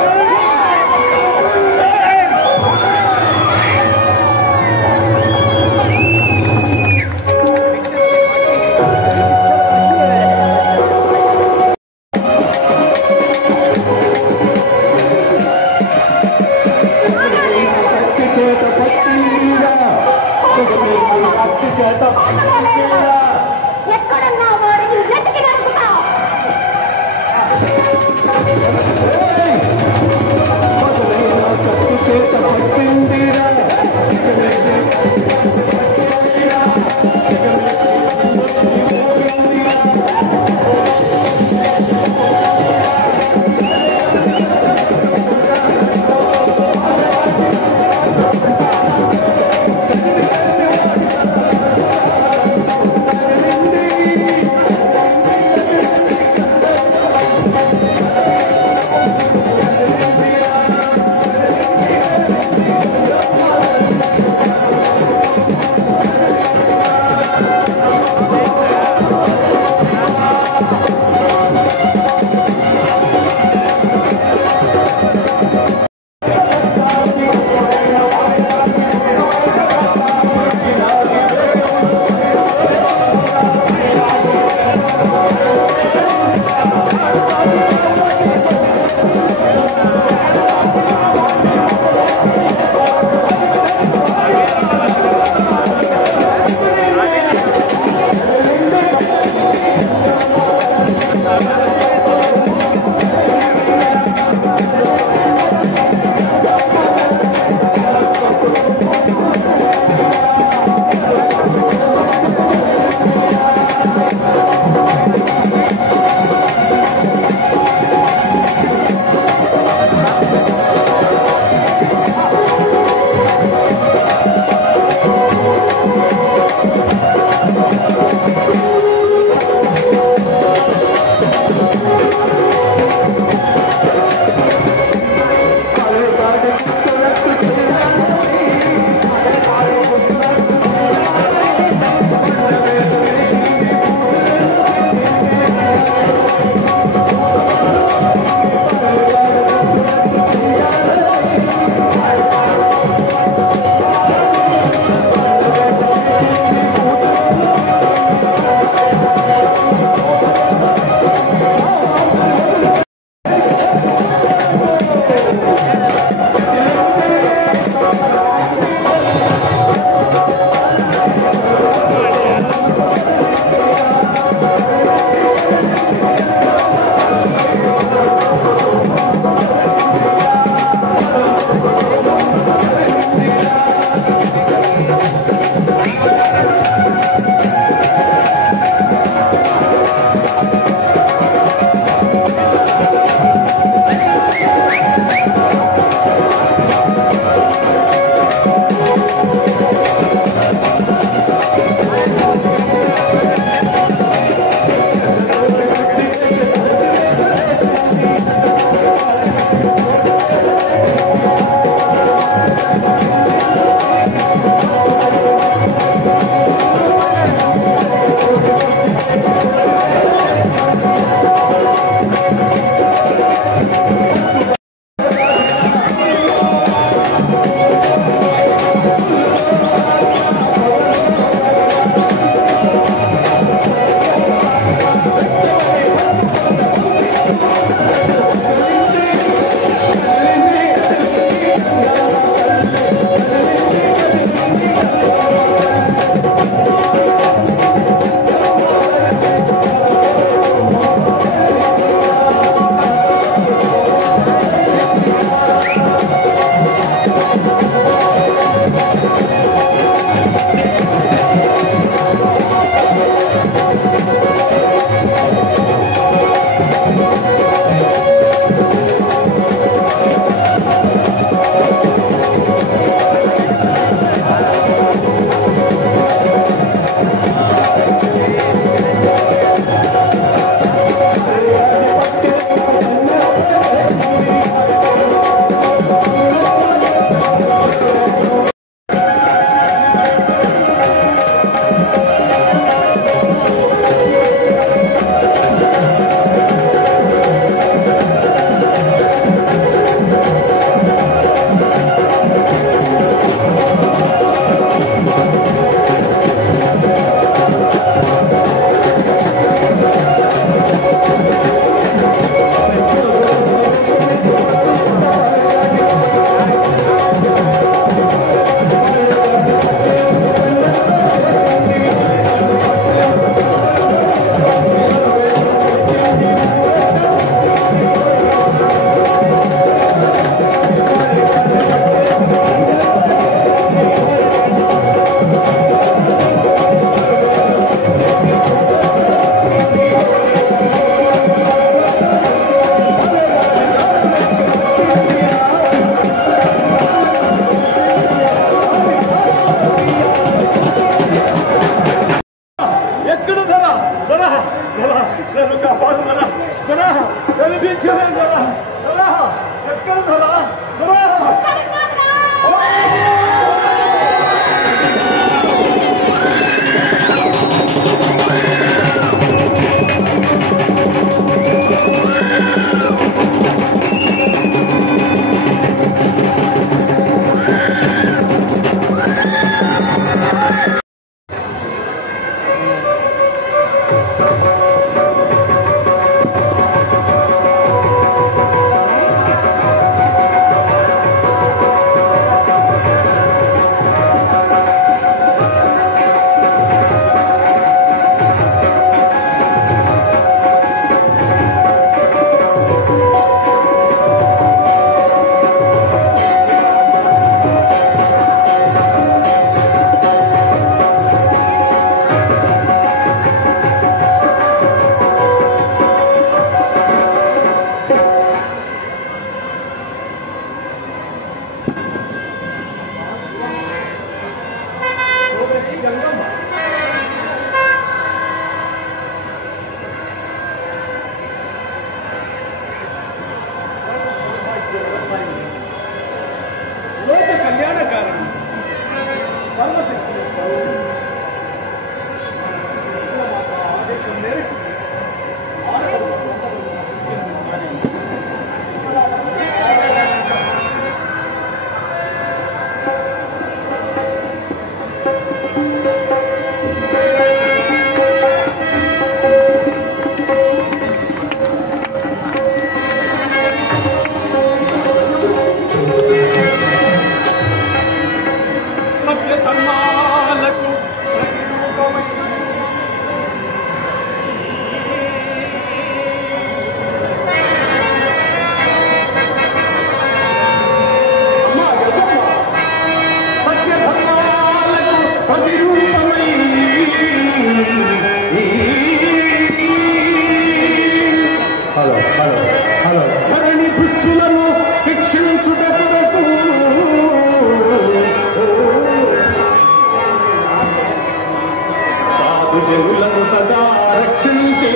జనులను సదా రక్షించి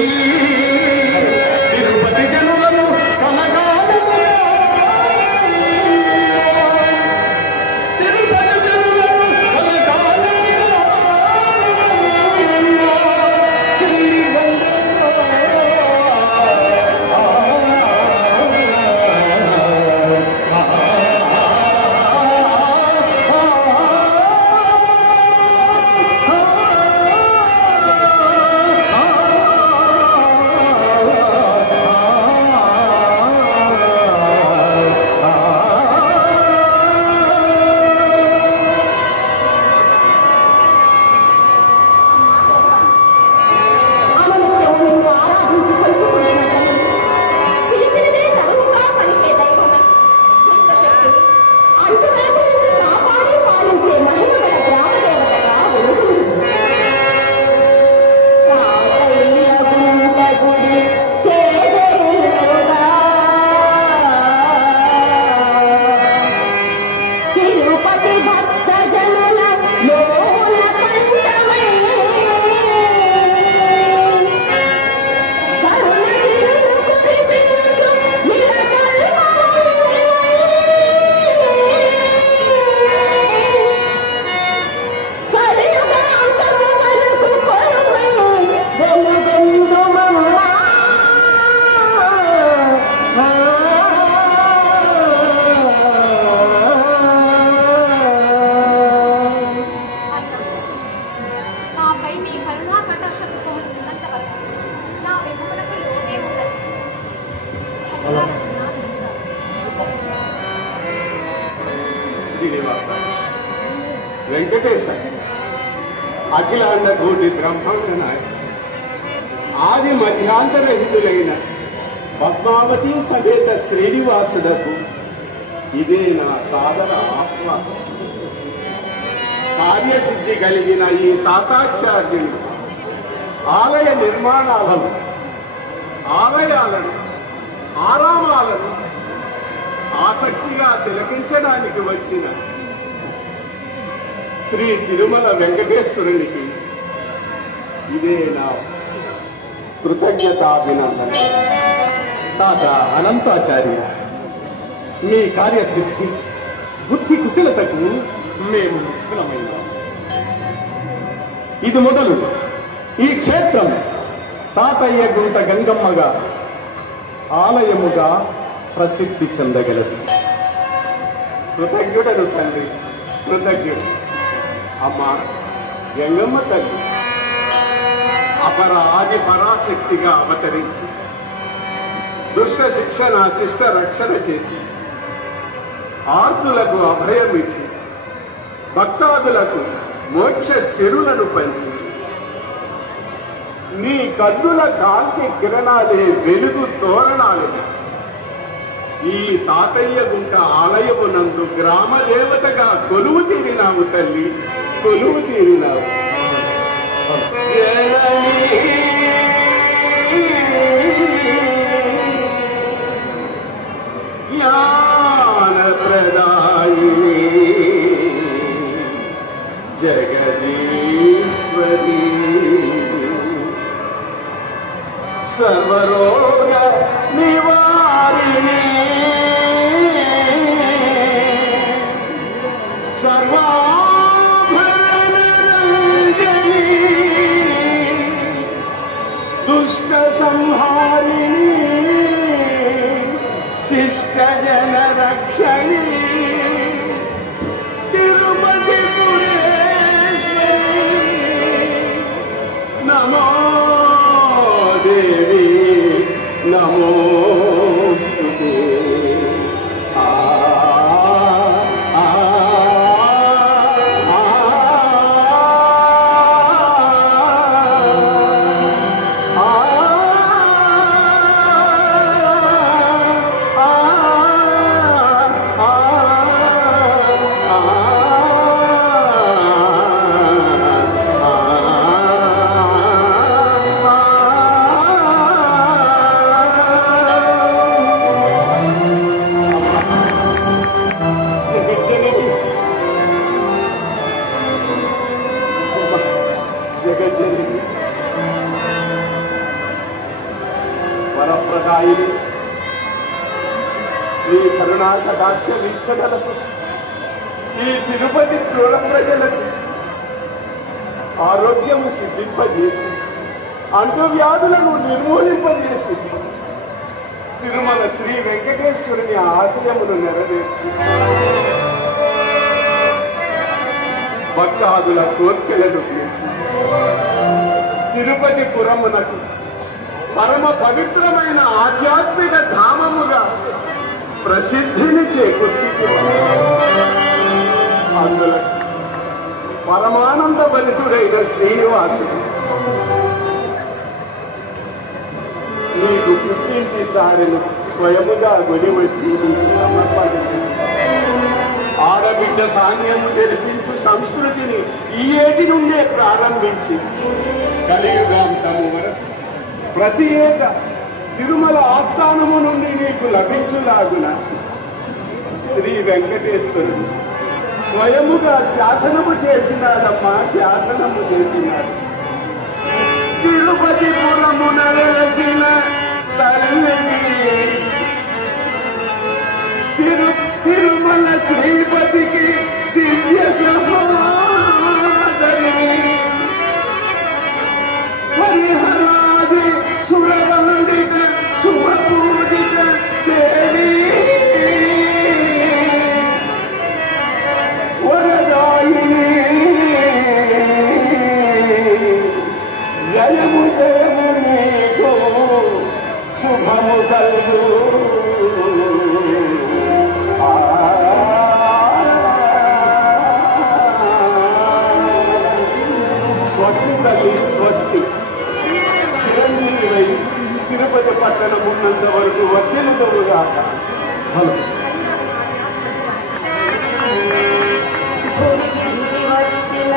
తిరుపతి జనులను కలగాలము తిరుపతి జనులను కలగాలము చెల్లి శ్రీనివాస వెంకటేశ అఖిలాండ కోటి బ్రహ్మాండ నాయక ఆది మధ్యాంతరహితులైన పద్మావతి సమేత శ్రీనివాసుడకు ఇదే నా సాదర ఆహ్వానం. కార్యసిద్ధి కలిగిన ఈ తాతాచార్యులు ఆలయ నిర్మాణాలను, ఆలయాలను, ఆరామాలను ఆసక్తిగా తిలకించడానికి వచ్చిన శ్రీ తిరుమల వెంకటేశ్వరునికి ఇదే నా కృతజ్ఞతాభినందన. తాత అనంతాచార్య, మీ కార్యసిద్ధి బుద్ధి కుశలతకు మేము ముఖ్యమైనాం. ఇది మొదలు ఈ క్షేత్రం తాతయ్య గుంట గంగమ్మగా ఆలయముగా ప్రసిద్ధి చెందగలదు. కృతజ్ఞుడను తండ్రి, కృతజ్ఞుడు. అమ్మా గంగమ్మ తల్లి అపరాది పరాశక్తిగా అవతరించి దుష్ట శిక్షణ శిష్ట రక్షణ చేసి ఆర్తులకు అభయమిచ్చి భక్తాదులకు మోక్ష శిరులను పంచి నీ కన్నుల కాంతి కిరణాలే వెలుగు తోరణాలు ఈ తాతయ్య గుంట ఆలయమునందు గ్రామ దేవతగా కొలువు తీరినావు తల్లి, కొలువు తీరినావు. జ్ఞాన ప్రదాయి జగదీశ్వరి సర్వరోగ నివారిణి సర్వాభరణరంజని దుష్ట సంహారిణి శిష్ట జన రక్షణి తిరుపతి పురేశ్వరి నమో దేవి నమోస్తుతే. వరప్రదాయిని ఈ కరుణాకటాక్ష వీక్షణలకు ఈ తిరుపతి క్రూర ప్రజలకు ఆరోగ్యము సిద్ధింపజేసి అంటువ్యాధులను నిర్మూలింపజేసి తిరుమల శ్రీ వెంకటేశ్వరుని ఆశయమును నెరవేర్చి భక్తాదుల కోర్కెలను తీర్చి తిరుపతి పురమునకు పరమ పవిత్రమైన ఆధ్యాత్మిక ధామముగా ప్రసిద్ధిని చేకూర్చుకున్నాడు. అందులో పరమానంద భరితుడైన శ్రీనివాసుడు నీకు పుట్టింటి సారిని స్వయముగా గుడి వచ్చి నీకు సమర్పించి ఆడబిడ్డ సాన్యము జరిపించు సంస్కృతిని ఈ ఏటి నుండే ప్రారంభించి కలియుగాంతము వరకు ప్రతి ఏటా తిరుమల ఆస్థానము నుండి నీకు లభించులాగున శ్రీ వెంకటేశ్వరుడు స్వయముగా శాసనము చేసినాడమ్మా, శాసనము చేసినాడు. తిరుపతి పురమున వెలసిన తల్లిని తిరుమల శ్రీపతికి దివ్య సహోదరి హరిహరాది సురవందిత శుభపూజిత దేవి వరదాయిని జయము జయము నీకు శుభము కలుగు. స్వస్తి తల్లి స్వస్తి. చిరంజీవి తిరుపతి పట్టణం ఉన్నంత వరకు వర్తిల్లుగాక. హలో వచ్చిన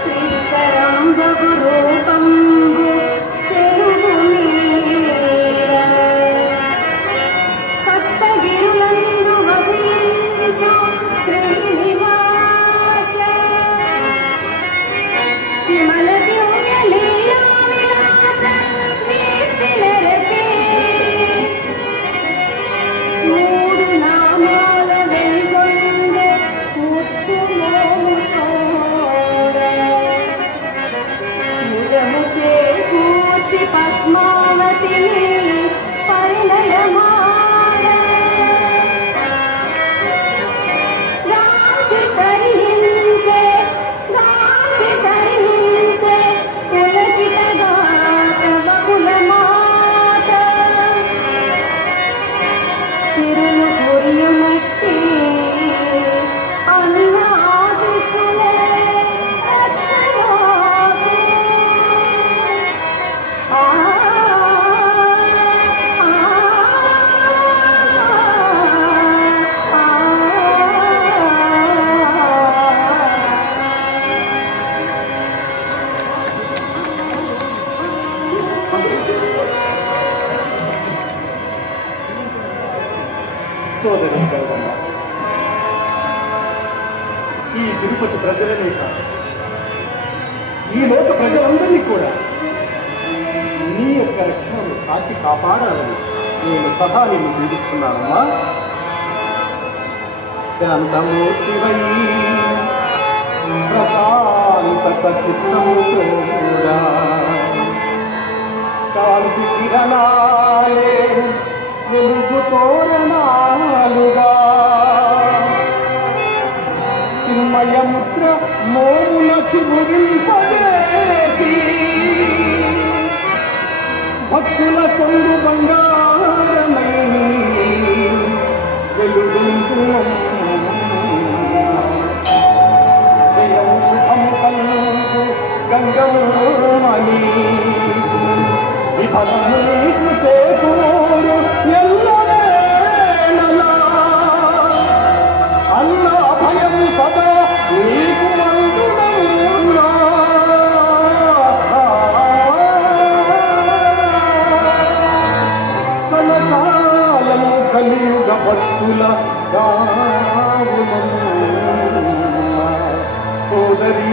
శ్రీకరం రూపంబు చెరువు నీర సప్తగిరులందు వసించు శ్రీనివాస పద్మావతి పరిణయమాడ గాంచి తరించే పులకితగా తవ కులమాత సిరులు కురియునట్టి అన్నాశిసులే రక్షణాకు సోదరి గౌరమ్మ, ఈ తిరుపతి ప్రజలనే కాదు, ఈ లోక ప్రజలందరినీ కూడా నీ యొక్క రక్షణను కాచి కాపాడాలని నేను సదా నిన్ను పీడిస్తున్నానమ్మా. శాంతమూర్తివై ప్రశాంతత చిత్తముతో కూడా కాంతి కిరణాలే వెలుగు తోరణాలుగా చిన్మయముద్ర మోమున చిగురింపజేసి భక్తుల కొంగు బంగారమై వెలుగుంటు జయం శుభం కల్గు గంగమని విఫలమీకు చేకూరు ఎల్లవేళలా అన్నా భయం సదా నీకు అందునా కలకాలము కలియుగ భక్తుల గావులను సోదరీ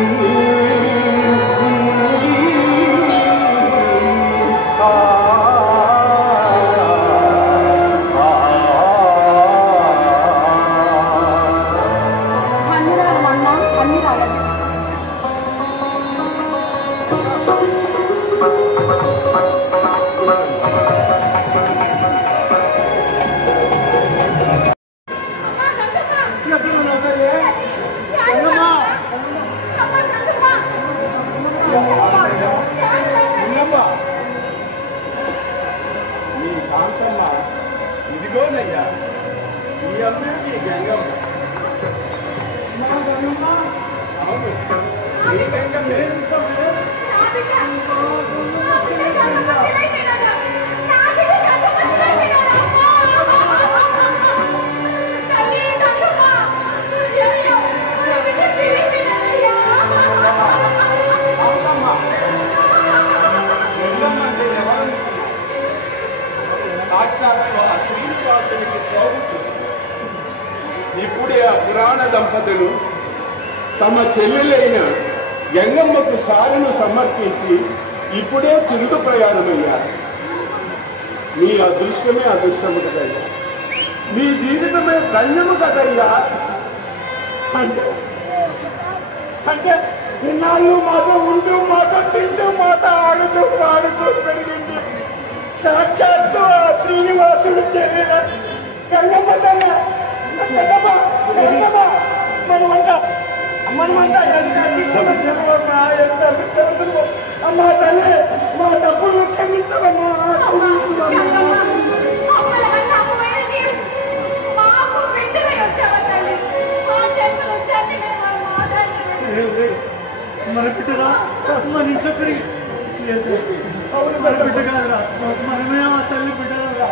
నీ కాంతమ్మ ఇదిగోనయ్యా, ఈ అమ్మాయి గంగమ్మ. అవును, ఈ గంగమ్మ శ్రీనివాసునికి తోబుట్టుడు. ఇప్పుడే ఆ పురాణ దంపతులు తమ చెల్లెలైన గంగమ్మకు సారెను సమర్పించి ఇప్పుడే తిరుగు ప్రయాణమయ్యారు. మీ అదృష్టమే అదృష్టము కదయ్యా, మీ జీవితమే ధన్యము కదయ్యా. అంటే అంటే ఇన్నాళ్ళు మాతో ఉంటూ మాతో తింటూ మాతో ఆడుతూ పాడుతూ పెరిగింది సాక్షాత్తు ఆ శ్రీనివాసుడు చెల్లెల గంగమ్మ తల్ల. మనమంతా ఎంత అదృష్టవంతులు అమ్మా తల్లి, మా తప్పులు క్షమించవమ్మా. మన బిడ్డరా మన ఇంట్లో పెరిగి మన బిడ్డ కాదురా, మనమే ఆ తల్లి బిడ్డరా.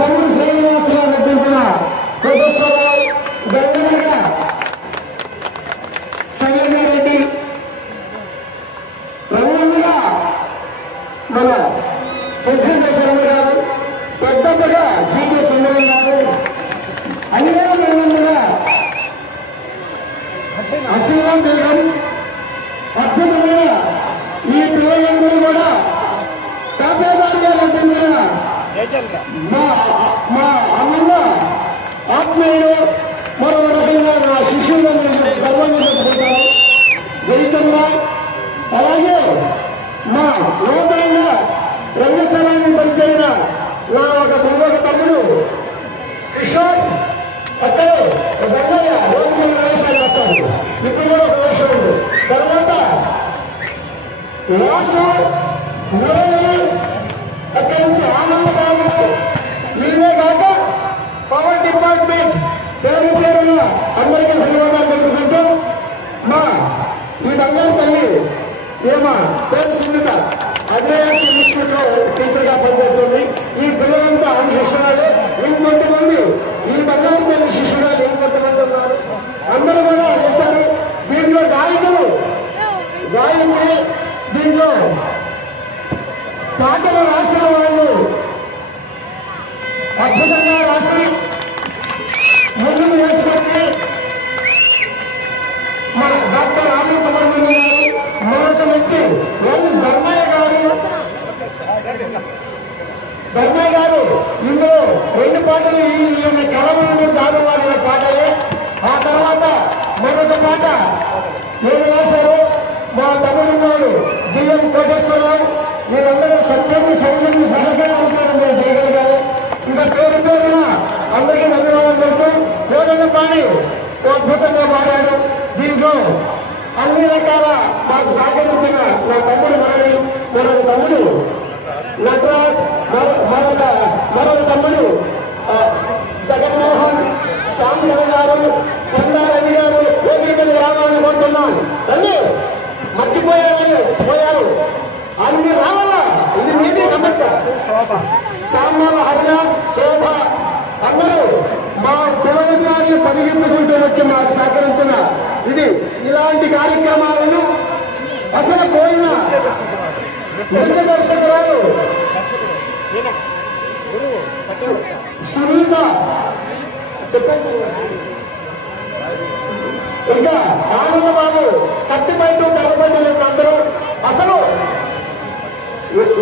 తమ్ముడు శ్రీనివాసరావు నటించిన కోటేశ్వరరావు, గంగమ్మగా శైలజారెడ్డి, రంగమ్మగా మన సుధీంద్ర శర్మ గారు, పెద్దమ్మగా జీకే సుందరం గారు, అనిగా రంగమ్మగా అసీమా బేగం. అద్భుతమైన ఈ పిల్లలందరూ కూడా కాపేదారుగా నటించిన మా అన్న ఆత్మీయుడు, మరో రకంగా నా శిష్యులను గర్వంగా చెప్పుకుంటాను జయచంద్ర. అలాగే మా నూతనంగా రంగస్థలాన్ని పరిచైన నా ఇంకొక తమ్ముడు కిషోర్, అక్కడే రంగయ్య లోపల వేషాలు వేస్తాడు, ఇప్పుడు కూడా ఒక వేషం ఉంది. తర్వాత వాసు, మురళి, అక్కడి నుంచి ఆనందబాబు, మీరే కాక పవర్ డిపార్ట్మెంట్ పేరు పేరున అందరికీ ధన్యవాదాలు తెలుపుకుంటూ మా ఈ బంగారు తల్లి ఏమా పేరు సునీత అగ్రయాసి ఇన్స్టిట్యూట్ లో టీచర్ గా పనిచేస్తుంది. ఈ పిల్లలంతా ఆమె శిష్యురాలు. ఇంకొంతమంది ఈ బంగారు తల్లి శిష్యురాలు ఇంకొంతమంది ఉన్నారు. అందరూ కూడా చేశారు. దీంట్లో గాయకులు గాయకులు, దీంట్లో పాటలు రాసిన వాళ్ళు అద్భుతంగా రాసి ముందుకు వేసుకొని మన డాక్టర్ ఆర్య సుబ్రహ్మణ్యం గారు, మరొక వ్యక్తి ధర్మయ్య గారు ఇందులో 2 పాటలు ఈయన కళ నుండి సాగువాడిన పాటలే. ఆ తర్వాత మరొక పాట ఏమి రాశారు మా తమిళనాడు జిఎం కోటేశ్వరరావు. వీళ్ళందరూ సత్యాన్ని సంక్షేమ సహకారం మేము చేయగలిగాము. ఇంకా పేరు పేరున అందరికీ ధన్యవాదాలు చెప్తూ కోడల పాడి అద్భుతంగా పాడాడు. దీంట్లో అన్ని రకాల మాకు సహకరించిన నా తమ్ముడు మురళి, మరొక తమ్ముడు నటరాజ్, మరొక తమ్ముడు జగన్మోహన్, శ్యామచంద్ర గారు, కొండారెడ్డి గారు వేదికలు రావాలని కోరుతున్నాను. తల్లి మర్చిపోయారు అన్ని రావాలా, ఇది మీది సమస్య. సామాన్ల హరినాథ్, శోభ అందరూ మా పిల్లలని పరిగెత్తుకుంటూ వచ్చి మాకు సహకరించిన ఇది ఇలాంటి కార్యక్రమాలను అసలు పోయిన నృత్య దర్శకురాలు సునీత చెప్పేసి ఇంకా ఆనందబాబు కత్తిపైటు కర్రపైటు అందరూ అసలు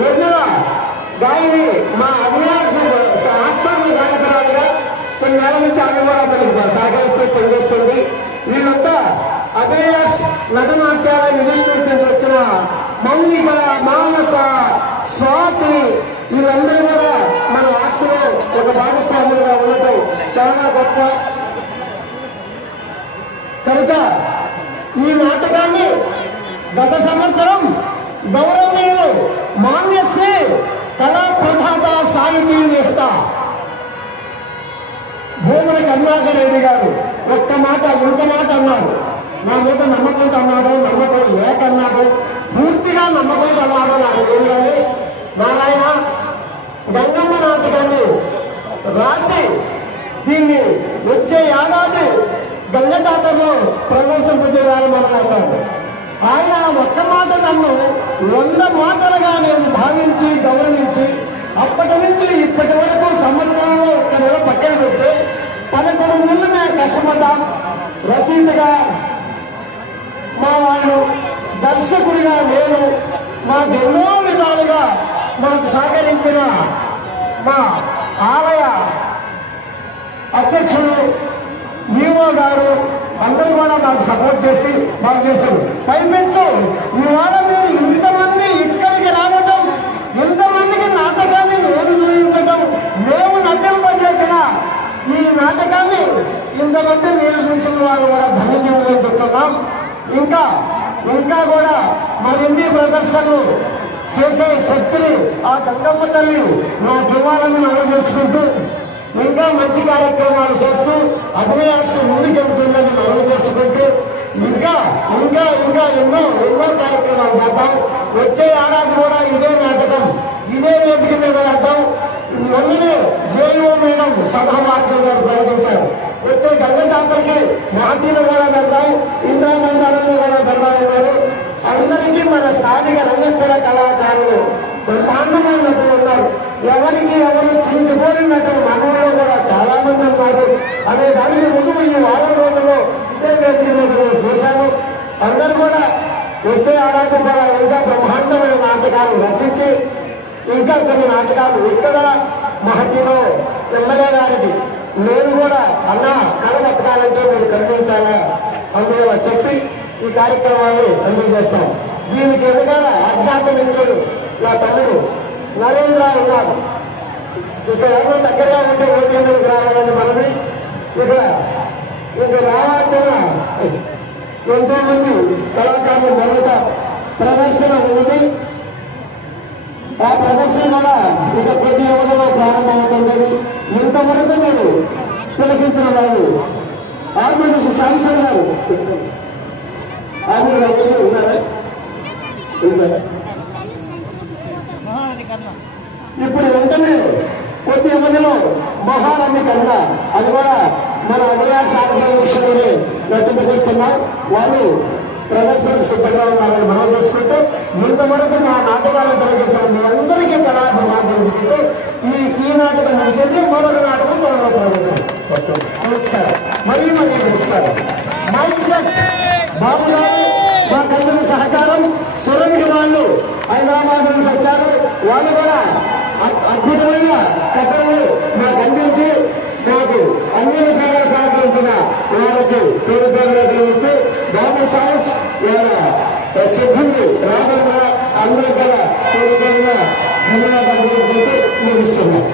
నిర్మల గాయని మా అభిలాష ఆస్థాన గాయకురాలుగా కొన్ని నెలల నుంచి ఆనందరావు సహకరిస్తూ పనిచేస్తుంది. వీళ్ళంతా అభిలాష్ నటనాట్యాల ఇన్స్టిట్యూట్ నుంచి వచ్చిన మౌలిక, మానస, స్వాతి వీళ్ళందరూ కూడా మన ఆశలో ఒక భాగస్వాములుగా ఉండటం చాలా గొప్ప. కనుక ఈ నాటకాన్ని గత సంవత్సరం గౌరవనీయులు మాన్యశ్రీ కళా ప్రధాత సాహితీ నేత భూముల కరుణాకర్ రెడ్డి గారు ఒక్క మాట ఇంత మాట అన్నారు. నా మీద నమ్మకంతో అన్నాడు, నమ్మకం లేకన్నాడు, పూర్తిగా నమ్మకంతో అన్నాడు నాకు ఏం కానీ. నారాయణ గంగమ్మ నాటకాన్ని రాసి దీన్ని వచ్చే ఏడాది గంగ జాతరలో ప్రదర్శింపజేయాలని మనం అన్నాడు. ఆయన ఒక్క మాట నన్ను 100 మాటలుగా నేను భావించి గౌరవించి అప్పటి నుంచి ఇప్పటి వరకు సంవత్సరంలో ఒక్క నెల పక్కన పెడితే 11 నెలలు మేము కష్టపడ్డాం. రచయితగా మా వాళ్ళు, దర్శకుడిగా నేను, మాకు ఎన్నో విధాలుగా మాకు సహకరించిన మా ఆలయ అధ్యక్షుడు మీవో గారు అందరూ కూడా నాకు సపోర్ట్ చేసి మాకు చేశారు. పైపెచ్చు ఇవాళ మీరు ఇంతమంది ఇక్కడికి రావటం, ఇంతమందికి నాటకాన్ని నేను చూపించడం, మేము నటింపజేసిన ఈ నాటకాన్ని ఇంతమంది మీరు చూసిన వారు కూడా ధన్యజీవులు చెప్తున్నాం. ఇంకా కూడా మరిన్ని ప్రదర్శనలు చేసే శక్తిని ఆ గంగమ్మ తల్లి నాకు ఇవ్వాలని మనం చేసుకుంటూ ఇంకా మంచి కార్యక్రమాలు చేస్తూ అభినయాక్ష ముందుకెళ్తుందని మనం చేసుకుంటూ ఇంకా ఎన్నో కార్యక్రమాలు చేద్దాం. వచ్చే ఏడాది కూడా ఇదే నాటకం ఇదే వేదిక మీద వేద్దాం. మొన్ననే జేఈఓ మేడం సభా మార్గం గారు ప్రకటించారు. వచ్చే గంగ జాతరకి మహతీలో కూడా పెడదాం, ఇంద్రా మైదానంలో కూడా పెడదామన్నారు. అందరికీ మన స్థానిక రంగస్థల కళాకారులు బ్రహ్మాండమైన నటులు ఉన్నారు. ఎవరికి ఎవరు తీసిపోయినట్టు మనలో కూడా చాలా మంది ఉన్నారు అనే దానికి రుజువు ఈ వారం రోజుల్లో ఇదే వేదిక మీద నేను చూశాను. అందరూ కూడా వచ్చే ఏడాది కూడా ఇంకా బ్రహ్మాండమైన నాటకాలు రచించి ఇంకా కొన్ని నాటకాలు ఇక్కడ మహతిలో ఎమ్మెల్యే గారికి నేను కూడా అన్న కళ బతకాలంటే మీరు కనిపించాలా అందువల్ల చెప్పి ఈ కార్యక్రమాన్ని అందజేస్తాం. దీనికి ఎదుగాల అజ్ఞాత మిత్రుడు నా తమ్ముడు నరేంద్ర ఉన్నారు. ఇక్కడ ఎవరో దగ్గరగా ఉంటే ఓటీఎంకి రావాలని మనది. ఇక రావాల్సిన ఎంతో మంది కళాకారులు మరొక ప్రదర్శన ఉంది. ఆ ప్రదర్శన కూడా ఇక కొద్ది వ్యవధిలో ప్రారంభమవుతుందని ఇంతవరకు మీరు తిలకించిన వాళ్ళు ఆర్మీ శాంసన్ గారు ఆర్మీ గారు ఉన్నారా? ఇప్పుడు వెంటనే కొద్ది వ్యవధిలో మహానది కన్నా అది కూడా మన అమరావతి శాఖలోనే నటింపజేస్తున్నాం. వాళ్ళు ప్రదర్శనకు సిద్ధంగా ఉన్నారని మనం చేసుకుంటూ ఇంతవరకు నా నాటకాలను తొలగించడం మీ అందరికీ కళాభిమానుకుంటూ ఈ నాటకం ముగిసేది మరొక నాటకం త్వరలో ప్రదర్శన. నమస్కారం, మరీ నమస్కారం. మైక్ చెక్ బాబు గారు మాకందరి సహకారం. సురంగి వాళ్ళు హైదరాబాద్ నుంచి వచ్చారు. వాళ్ళు కూడా అద్భుతమైన కథలు మాకు అందించి మాకు అన్ని విధాలుగా సహకరించిన వారికి పేరుగా శ్రమిస్తూ బాబు సాంగ్స్ సిబ్బంది రాజేంద్ర అందరూ కూడా పేరుగా ధన్యవాదాలు ముగిస్తున్నాం.